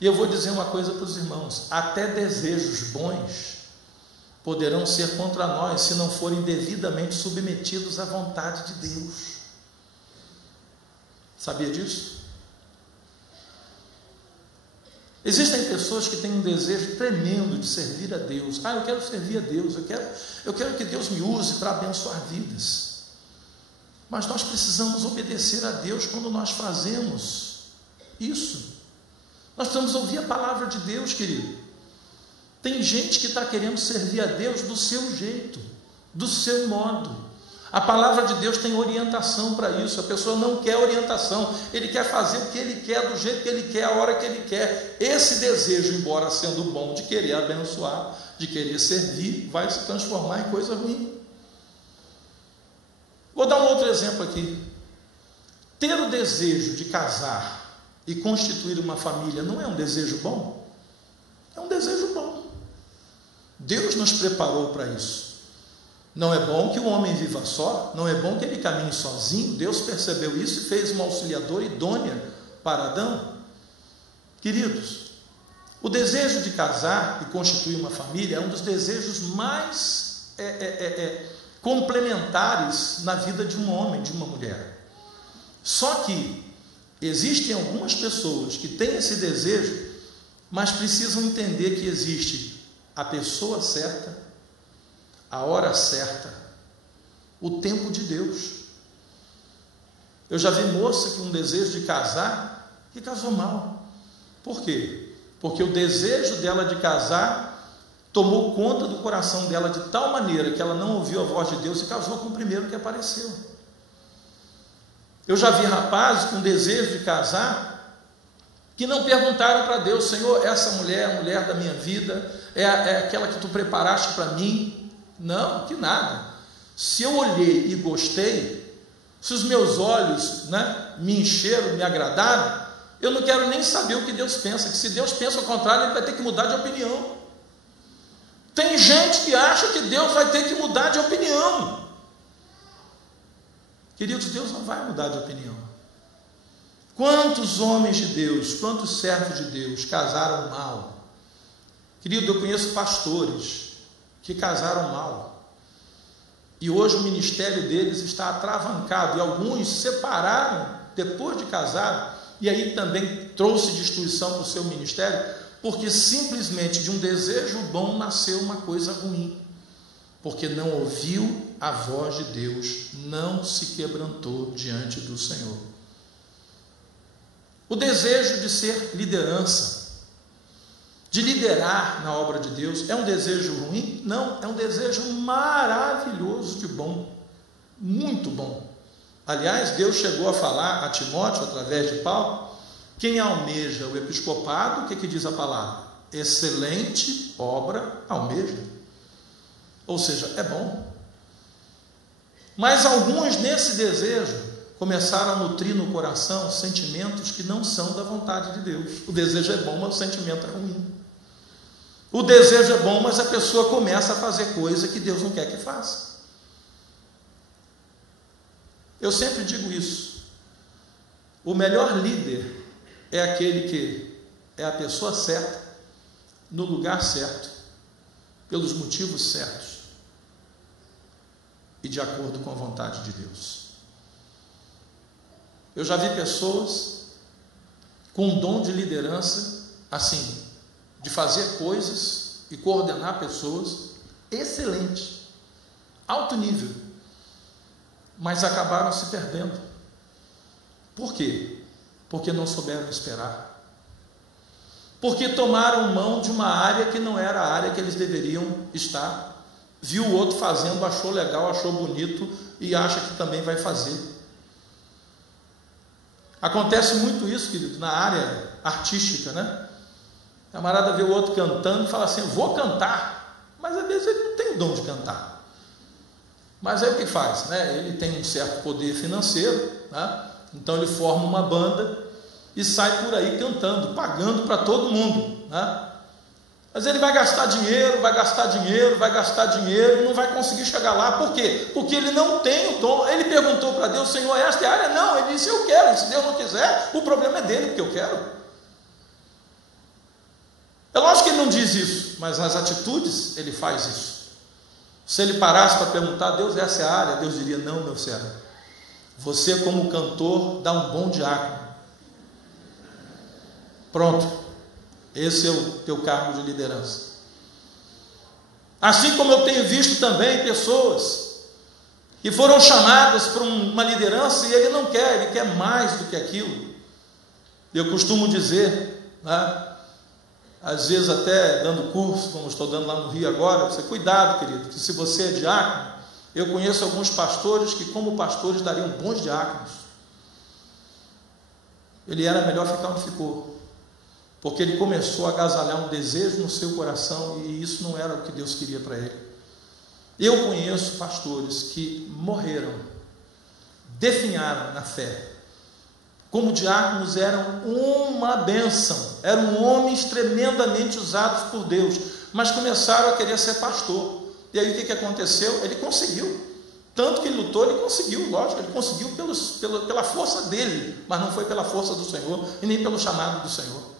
E eu vou dizer uma coisa para os irmãos: até desejos bons poderão ser contra nós, se não forem devidamente submetidos à vontade de Deus. Sabia disso? Existem pessoas que têm um desejo tremendo de servir a Deus. Eu quero servir a Deus, eu quero que Deus me use para abençoar vidas. Mas nós precisamos obedecer a Deus quando nós fazemos isso. Nós precisamos ouvir a palavra de Deus, querido. Tem gente que está querendo servir a Deus do seu jeito, do seu modo. A palavra de Deus tem orientação para isso. A pessoa não quer orientação, ele quer fazer o que ele quer, do jeito que ele quer, a hora que ele quer. Esse desejo, embora sendo bom, de querer abençoar, de querer servir, vai se transformar em coisa ruim. Vou dar um outro exemplo aqui. Ter o desejo de casar e constituir uma família não é um desejo bom? É um desejo bom. Deus nos preparou para isso. Não é bom que o homem viva só, não é bom que ele caminhe sozinho. Deus percebeu isso e fez uma auxiliadora idônea para Adão. Queridos, o desejo de casar e constituir uma família é um dos desejos mais complementares na vida de um homem, de uma mulher. Só que existem algumas pessoas que têm esse desejo, mas precisam entender que existe a pessoa certa, a hora certa, o tempo de Deus. Eu já vi moça com um desejo de casar que casou mal. Por quê? Porque o desejo dela de casar tomou conta do coração dela de tal maneira que ela não ouviu a voz de Deus e casou com o primeiro que apareceu. Eu já vi rapazes com desejo de casar que não perguntaram para Deus: Senhor, essa mulher é a mulher da minha vida, é aquela que tu preparaste para mim. Não, que nada. Se eu olhei e gostei, se os meus olhos me encheram, me agradaram, eu não quero nem saber o que Deus pensa, que se Deus pensa ao contrário, ele vai ter que mudar de opinião. Tem gente que acha que Deus vai ter que mudar de opinião. Queridos, Deus não vai mudar de opinião. Quantos homens de Deus, quantos servos de Deus casaram mal? Querido, eu conheço pastores que casaram mal, e hoje o ministério deles está atravancado, e alguns se separaram depois de casar, e aí também trouxe destruição para o seu ministério, porque simplesmente de um desejo bom nasceu uma coisa ruim, porque não ouviu a voz de Deus, não se quebrantou diante do Senhor. O desejo de ser liderança, de liderar na obra de Deus. É um desejo ruim? Não, é um desejo maravilhoso de bom, muito bom. Aliás, Deus chegou a falar a Timóteo, através de Paulo, quem almeja o episcopado, o que diz a palavra? Excelente obra almeja. Ou seja, é bom. Mas alguns nesse desejo começaram a nutrir no coração sentimentos que não são da vontade de Deus. O desejo é bom, mas o sentimento é ruim. O desejo é bom, mas a pessoa começa a fazer coisa que Deus não quer que faça. Eu sempre digo isso. O melhor líder é aquele que é a pessoa certa, no lugar certo, pelos motivos certos e de acordo com a vontade de Deus. Eu já vi pessoas com um dom de liderança, assim, de fazer coisas e coordenar pessoas, excelente, alto nível, mas acabaram se perdendo. Por quê? Porque não souberam esperar. Porque tomaram mão de uma área que não era a área que eles deveriam estar. Viu o outro fazendo, achou legal, achou bonito e acha que também vai fazer. Acontece muito isso, querido, na área artística, né? O camarada vê o outro cantando e fala assim, eu vou cantar, mas às vezes ele não tem o dom de cantar. Mas aí o que faz? Né? Ele tem um certo poder financeiro, né? Então ele forma uma banda e sai por aí cantando, pagando para todo mundo, né? Mas ele vai gastar dinheiro, vai gastar dinheiro, vai gastar dinheiro, não vai conseguir chegar lá. Por quê? Porque ele não tem o dom. Ele perguntou para Deus, Senhor, esta é a área? Não, ele disse, eu quero. Se Deus não quiser, o problema é dele, porque eu quero. É lógico que ele não diz isso, mas nas atitudes ele faz isso. Se ele parasse para perguntar, Deus, essa é a área? Deus diria, não, meu servo. Você como cantor dá um bom diácono. Pronto. Esse é o teu cargo de liderança. Assim como eu tenho visto também pessoas que foram chamadas para uma liderança e ele não quer, ele quer mais do que aquilo. Eu costumo dizer, né, às vezes até dando curso, como estou dando lá no Rio agora, você, cuidado, querido, que se você é diácono, eu conheço alguns pastores que como pastores dariam bons diáconos. Ele era melhor ficar onde ficou. Porque ele começou a agasalhar um desejo no seu coração e isso não era o que Deus queria para ele. Eu conheço pastores que morreram, definharam na fé. Como diáconos eram uma bênção, eram homens tremendamente usados por Deus, mas começaram a querer ser pastor. E aí o que aconteceu? Ele conseguiu. Tanto que ele lutou, ele conseguiu, lógico, ele conseguiu pela força dele, mas não foi pela força do Senhor e nem pelo chamado do Senhor.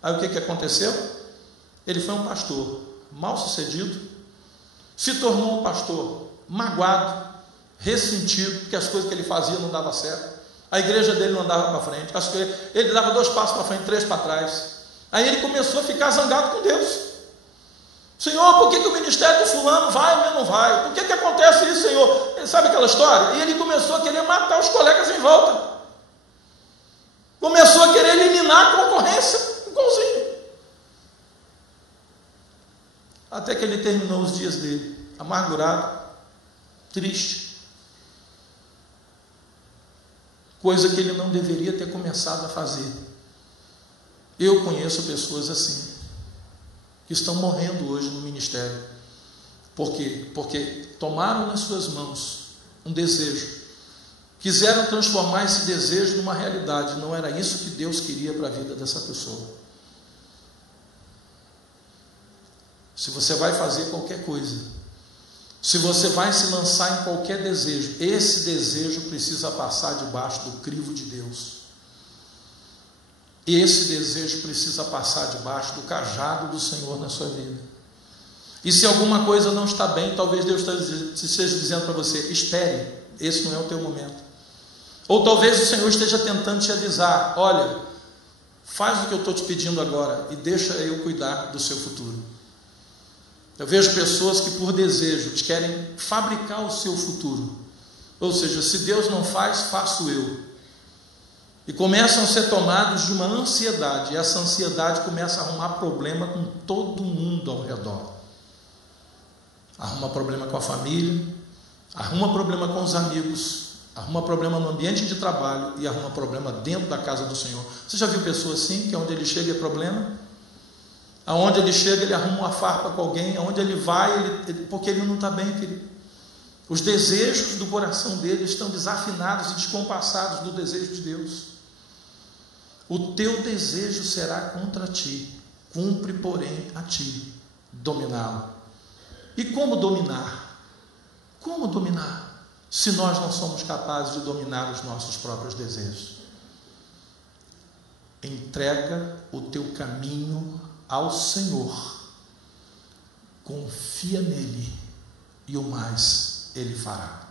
Aí o que aconteceu? Ele foi um pastor mal sucedido, se tornou um pastor magoado, ressentido, porque as coisas que ele fazia não davam certo, a igreja dele não andava para frente, ele dava 2 passos para frente, 3 para trás. Aí ele começou a ficar zangado com Deus. Senhor, por que o ministério do fulano vai ou não vai? Por que acontece isso, Senhor? Ele sabe aquela história? E ele começou a querer matar os colegas em volta. Começou a querer eliminar a concorrência. Igualzinho. Até que ele terminou os dias dele, amargurado, triste. Coisa que ele não deveria ter começado a fazer. Eu conheço pessoas assim, que estão morrendo hoje no ministério. Por quê? Porque tomaram nas suas mãos um desejo, quiseram transformar esse desejo numa realidade. Não era isso que Deus queria para a vida dessa pessoa. Se você vai fazer qualquer coisa, se você vai se lançar em qualquer desejo, esse desejo precisa passar debaixo do crivo de Deus. Esse desejo precisa passar debaixo do cajado do Senhor na sua vida. E se alguma coisa não está bem, talvez Deus esteja dizendo para você, espere, esse não é o teu momento. Ou talvez o Senhor esteja tentando te avisar, olha, faz o que eu estou te pedindo agora e deixa eu cuidar do seu futuro. Eu vejo pessoas que por desejo querem fabricar o seu futuro. Ou seja, se Deus não faz, faço eu. e começam a ser tomados de uma ansiedade, e essa ansiedade começa a arrumar problema com todo mundo ao redor. Arruma problema com a família, arruma problema com os amigos, arruma problema no ambiente de trabalho e arruma problema dentro da casa do Senhor. Você já viu pessoas assim, que onde ele chega é problema? Aonde ele chega, ele arruma uma farpa com alguém, aonde ele vai, porque ele não está bem, querido. Os desejos do coração dele estão desafinados e descompassados do desejo de Deus. O teu desejo será contra ti, cumpre, porém, a ti dominá-lo. E como dominar? Como dominar, se nós não somos capazes de dominar os nossos próprios desejos? Entrega o teu caminho ao Senhor, confia nele e o mais ele fará.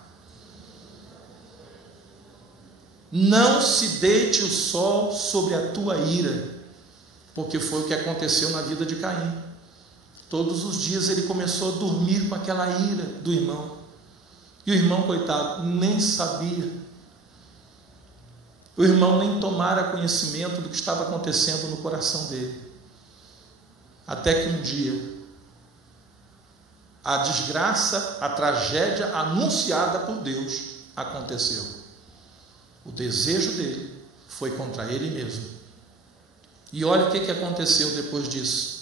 Não se deite o sol sobre a tua ira, porque foi o que aconteceu na vida de Caim. Todos os dias ele começou a dormir com aquela ira do irmão, e o irmão, coitado, nem sabia. O irmão nem tomara conhecimento do que estava acontecendo no coração dele. Até que um dia, a desgraça, a tragédia anunciada por Deus aconteceu. O desejo dele foi contra ele mesmo. E olha o que aconteceu depois disso.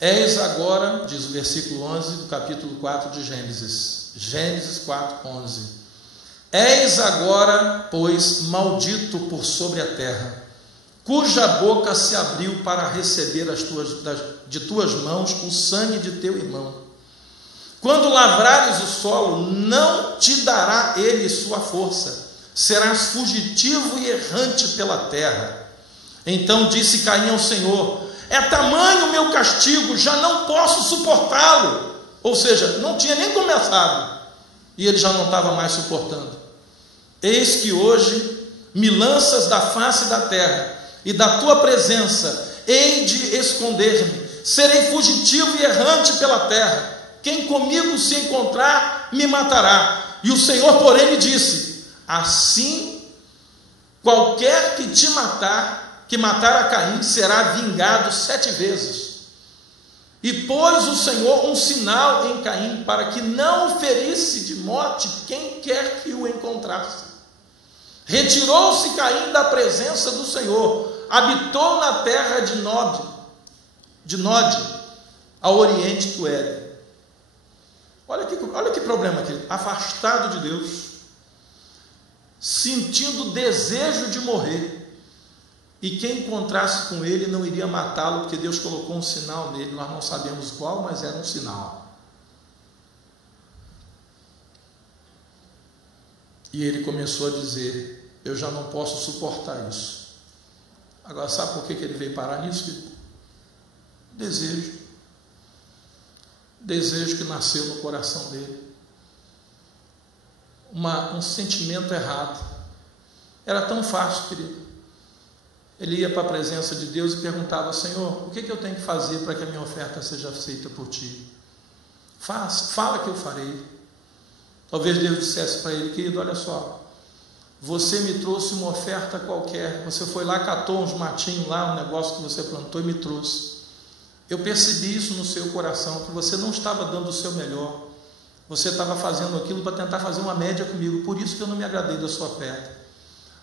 Eis agora, diz o versículo 11 do capítulo 4 de Gênesis. Gênesis 4, 11. Eis agora, pois, maldito por sobre a terra, cuja boca se abriu para receber de tuas mãos o sangue de teu irmão. Quando lavrares o solo, não te dará ele sua força, serás fugitivo e errante pela terra. Então disse Caim ao Senhor: é tamanho o meu castigo, já não posso suportá-lo. Ou seja, não tinha nem começado, e ele já não estava mais suportando. Eis que hoje me lanças da face da terra, e da tua presença hei de esconder-me, serei fugitivo e errante pela terra. Quem comigo se encontrar, me matará. E o Senhor, porém, me disse: assim, qualquer que matar a Caim, será vingado 7 vezes. E pôs o Senhor um sinal em Caim, para que não o ferisse de morte quem quer que o encontrasse. Retirou-se Caim da presença do Senhor, habitou na terra de Nod, ao oriente do Éden. Olha que problema aqui, afastado de Deus, sentindo desejo de morrer, e quem encontrasse com ele não iria matá-lo, porque Deus colocou um sinal nele, nós não sabemos qual, mas era um sinal. E ele começou a dizer: eu já não posso suportar isso. Agora, sabe por que ele veio parar nisso? Desejo que nasceu no coração dele, um sentimento errado. Era tão fácil, querido. Ele ia para a presença de Deus e perguntava: Senhor, o que eu tenho que fazer para que a minha oferta seja aceita por ti? Fala que eu farei. Talvez Deus dissesse para ele: querido, olha só, você me trouxe uma oferta qualquer, você foi lá, catou uns matinhos lá, um negócio que você plantou e me trouxe. Eu percebi isso no seu coração, que você não estava dando o seu melhor, você estava fazendo aquilo para tentar fazer uma média comigo, por isso que eu não me agradei da sua oferta.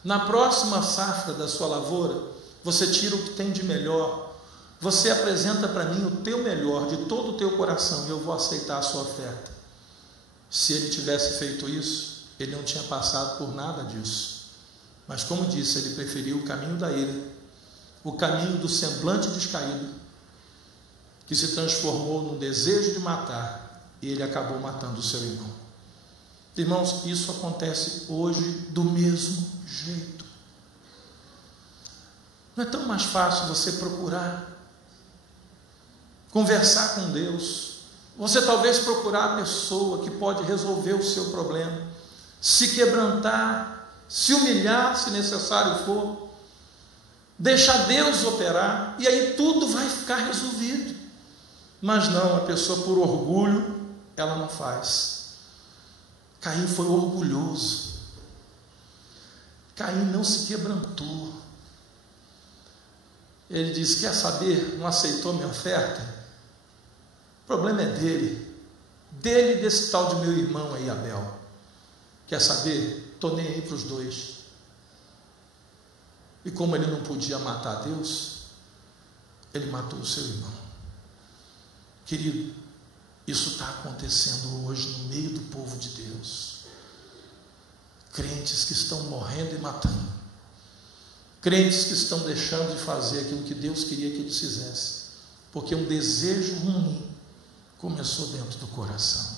Na próxima safra da sua lavoura, você tira o que tem de melhor, você apresenta para mim o teu melhor, de todo o teu coração, e eu vou aceitar a sua oferta. Se ele tivesse feito isso, ele não tinha passado por nada disso. Mas como disse, ele preferiu o caminho da ira, o caminho do semblante descaído, que se transformou num desejo de matar, e ele acabou matando o seu irmão. Irmãos, isso acontece hoje do mesmo jeito. Não é tão mais fácil você procurar conversar com Deus, você talvez procurar a pessoa que pode resolver o seu problema, se quebrantar, se humilhar, se necessário for, deixar Deus operar, e aí tudo vai ficar resolvido. Mas não, a pessoa, por orgulho, ela não faz. Caim foi orgulhoso. Caim não se quebrantou. Ele disse: quer saber, não aceitou minha oferta? O problema é dele e desse tal de meu irmão aí, Abel. Quer saber? Estou nem aí para os dois. E como ele não podia matar Deus, ele matou o seu irmão. Querido, isso está acontecendo hoje no meio do povo de Deus. Crentes que estão morrendo e matando. Crentes que estão deixando de fazer aquilo que Deus queria que eles fizessem, porque um desejo ruim começou dentro do coração.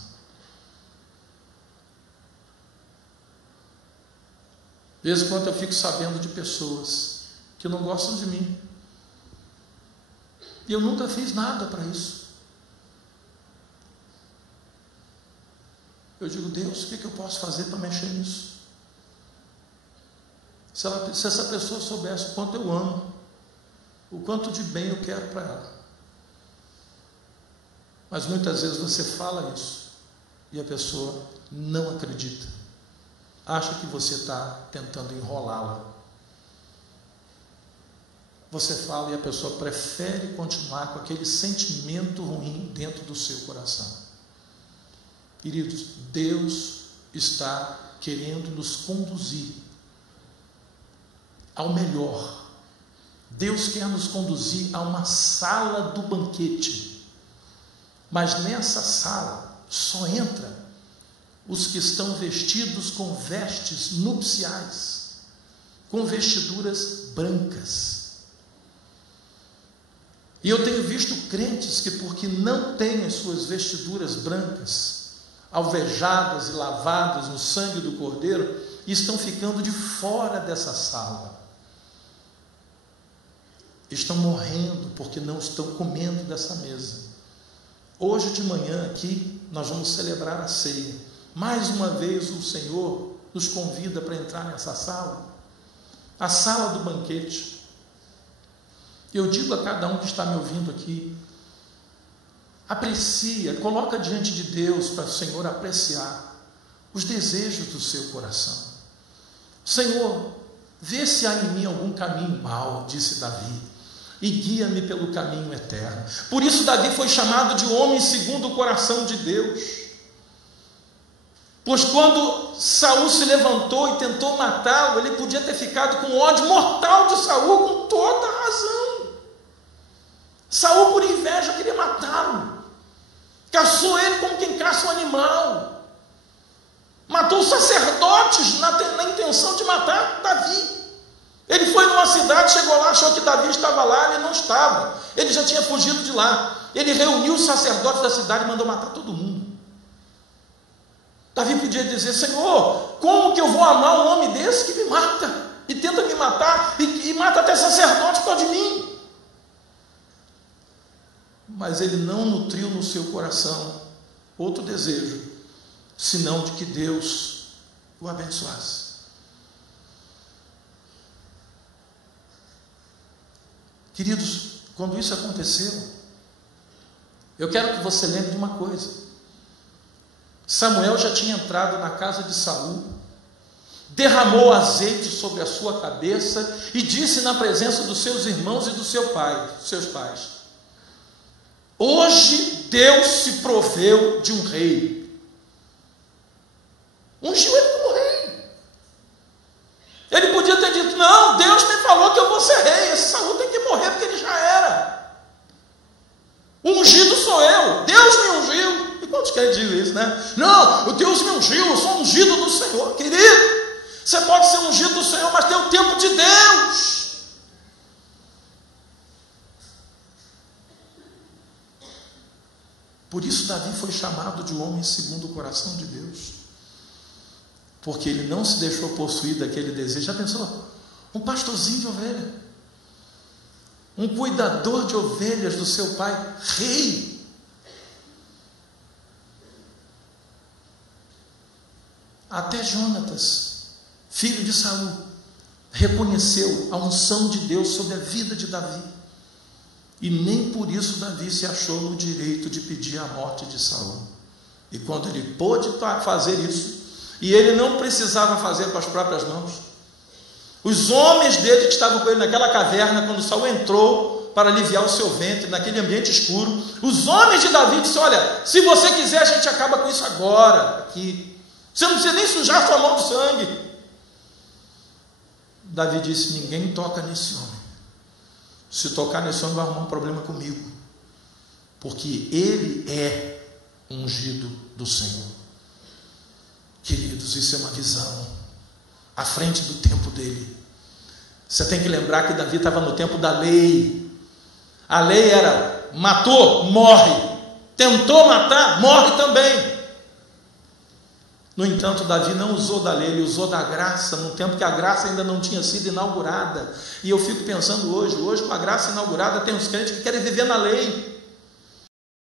De vez em quando eu fico sabendo de pessoas que não gostam de mim, e eu nunca fiz nada para isso. Eu digo: Deus, o que eu posso fazer para mexer nisso? Se essa pessoa soubesse o quanto eu amo, o quanto de bem eu quero para ela. Mas muitas vezes você fala isso e a pessoa não acredita, acha que você está tentando enrolá-la. Você fala e a pessoa prefere continuar com aquele sentimento ruim dentro do seu coração. Queridos, Deus está querendo nos conduzir ao melhor. Deus quer nos conduzir a uma sala do banquete, mas nessa sala só entra os que estão vestidos com vestes nupciais, com vestiduras brancas. E eu tenho visto crentes que, porque não têm as suas vestiduras brancas, alvejadas e lavadas no sangue do Cordeiro, estão ficando de fora dessa sala. Estão morrendo porque não estão comendo dessa mesa. Hoje de manhã aqui nós vamos celebrar a ceia. Mais uma vez o Senhor nos convida para entrar nessa sala, a sala do banquete. Eu digo a cada um que está me ouvindo aqui: aprecia, coloca diante de Deus para o Senhor apreciar os desejos do seu coração. Senhor, vê se há em mim algum caminho mau, disse Davi, e guia-me pelo caminho eterno. Por isso Davi foi chamado de homem segundo o coração de Deus. Pois quando Saul se levantou e tentou matá-lo, ele podia ter ficado com ódio mortal de Saul, com toda a razão. Saul, por inveja, queria matá-lo. Caçou ele como quem caça um animal. Matou os sacerdotes na intenção de matar Davi. Ele foi numa cidade, chegou lá, achou que Davi estava lá, ele não estava. Ele já tinha fugido de lá. Ele reuniu os sacerdotes da cidade e mandou matar todo mundo. Davi podia dizer: Senhor, como que eu vou amar um homem desse que me mata, e tenta me matar, e mata até sacerdote por causa de mim? Mas ele não nutriu no seu coração outro desejo, senão de que Deus o abençoasse. Queridos, quando isso aconteceu, eu quero que você lembre de uma coisa. Samuel já tinha entrado na casa de Saul, derramou azeite sobre a sua cabeça e disse na presença dos seus irmãos e do seu pai, seus pais: hoje Deus se proveu de um rei. Ungiu ele como rei. Ele podia ter dito: não, Deus me falou que eu vou ser rei, esse Saul tem que morrer porque ele já era. Ungido sou eu, Deus me ungiu. E quantos querem dizer isso, né? Não, o Deus me ungiu, eu sou ungido do Senhor. Querido, você pode ser ungido do Senhor, mas tem o tempo de Deus. Por isso Davi foi chamado de homem segundo o coração de Deus, porque ele não se deixou possuir daquele desejo. Já pensou? Um pastorzinho de ovelha, um cuidador de ovelhas do seu pai, rei. Até Jonatas, filho de Saul, reconheceu a unção de Deus sobre a vida de Davi, e nem por isso Davi se achou no direito de pedir a morte de Saul. E quando ele pôde fazer isso, e ele não precisava fazer com as próprias mãos, Os homens dele que estavam com ele naquela caverna, quando Saul entrou para aliviar o seu ventre, naquele ambiente escuro, os homens de Davi disseram: olha, se você quiser, a gente acaba com isso agora, aqui. Você não precisa nem sujar sua mão de sangue. Davi disse: ninguém toca nesse homem. Se tocar nesse homem, vai arrumar um problema comigo, porque ele é ungido do Senhor. Queridos, isso é uma visão à frente do tempo dele. Você tem que lembrar que Davi estava no tempo da lei. A lei era: matou, morre. Tentou matar, morre também. No entanto, Davi não usou da lei, ele usou da graça, no tempo que a graça ainda não tinha sido inaugurada. E eu fico pensando hoje com a graça inaugurada, tem uns crentes que querem viver na lei.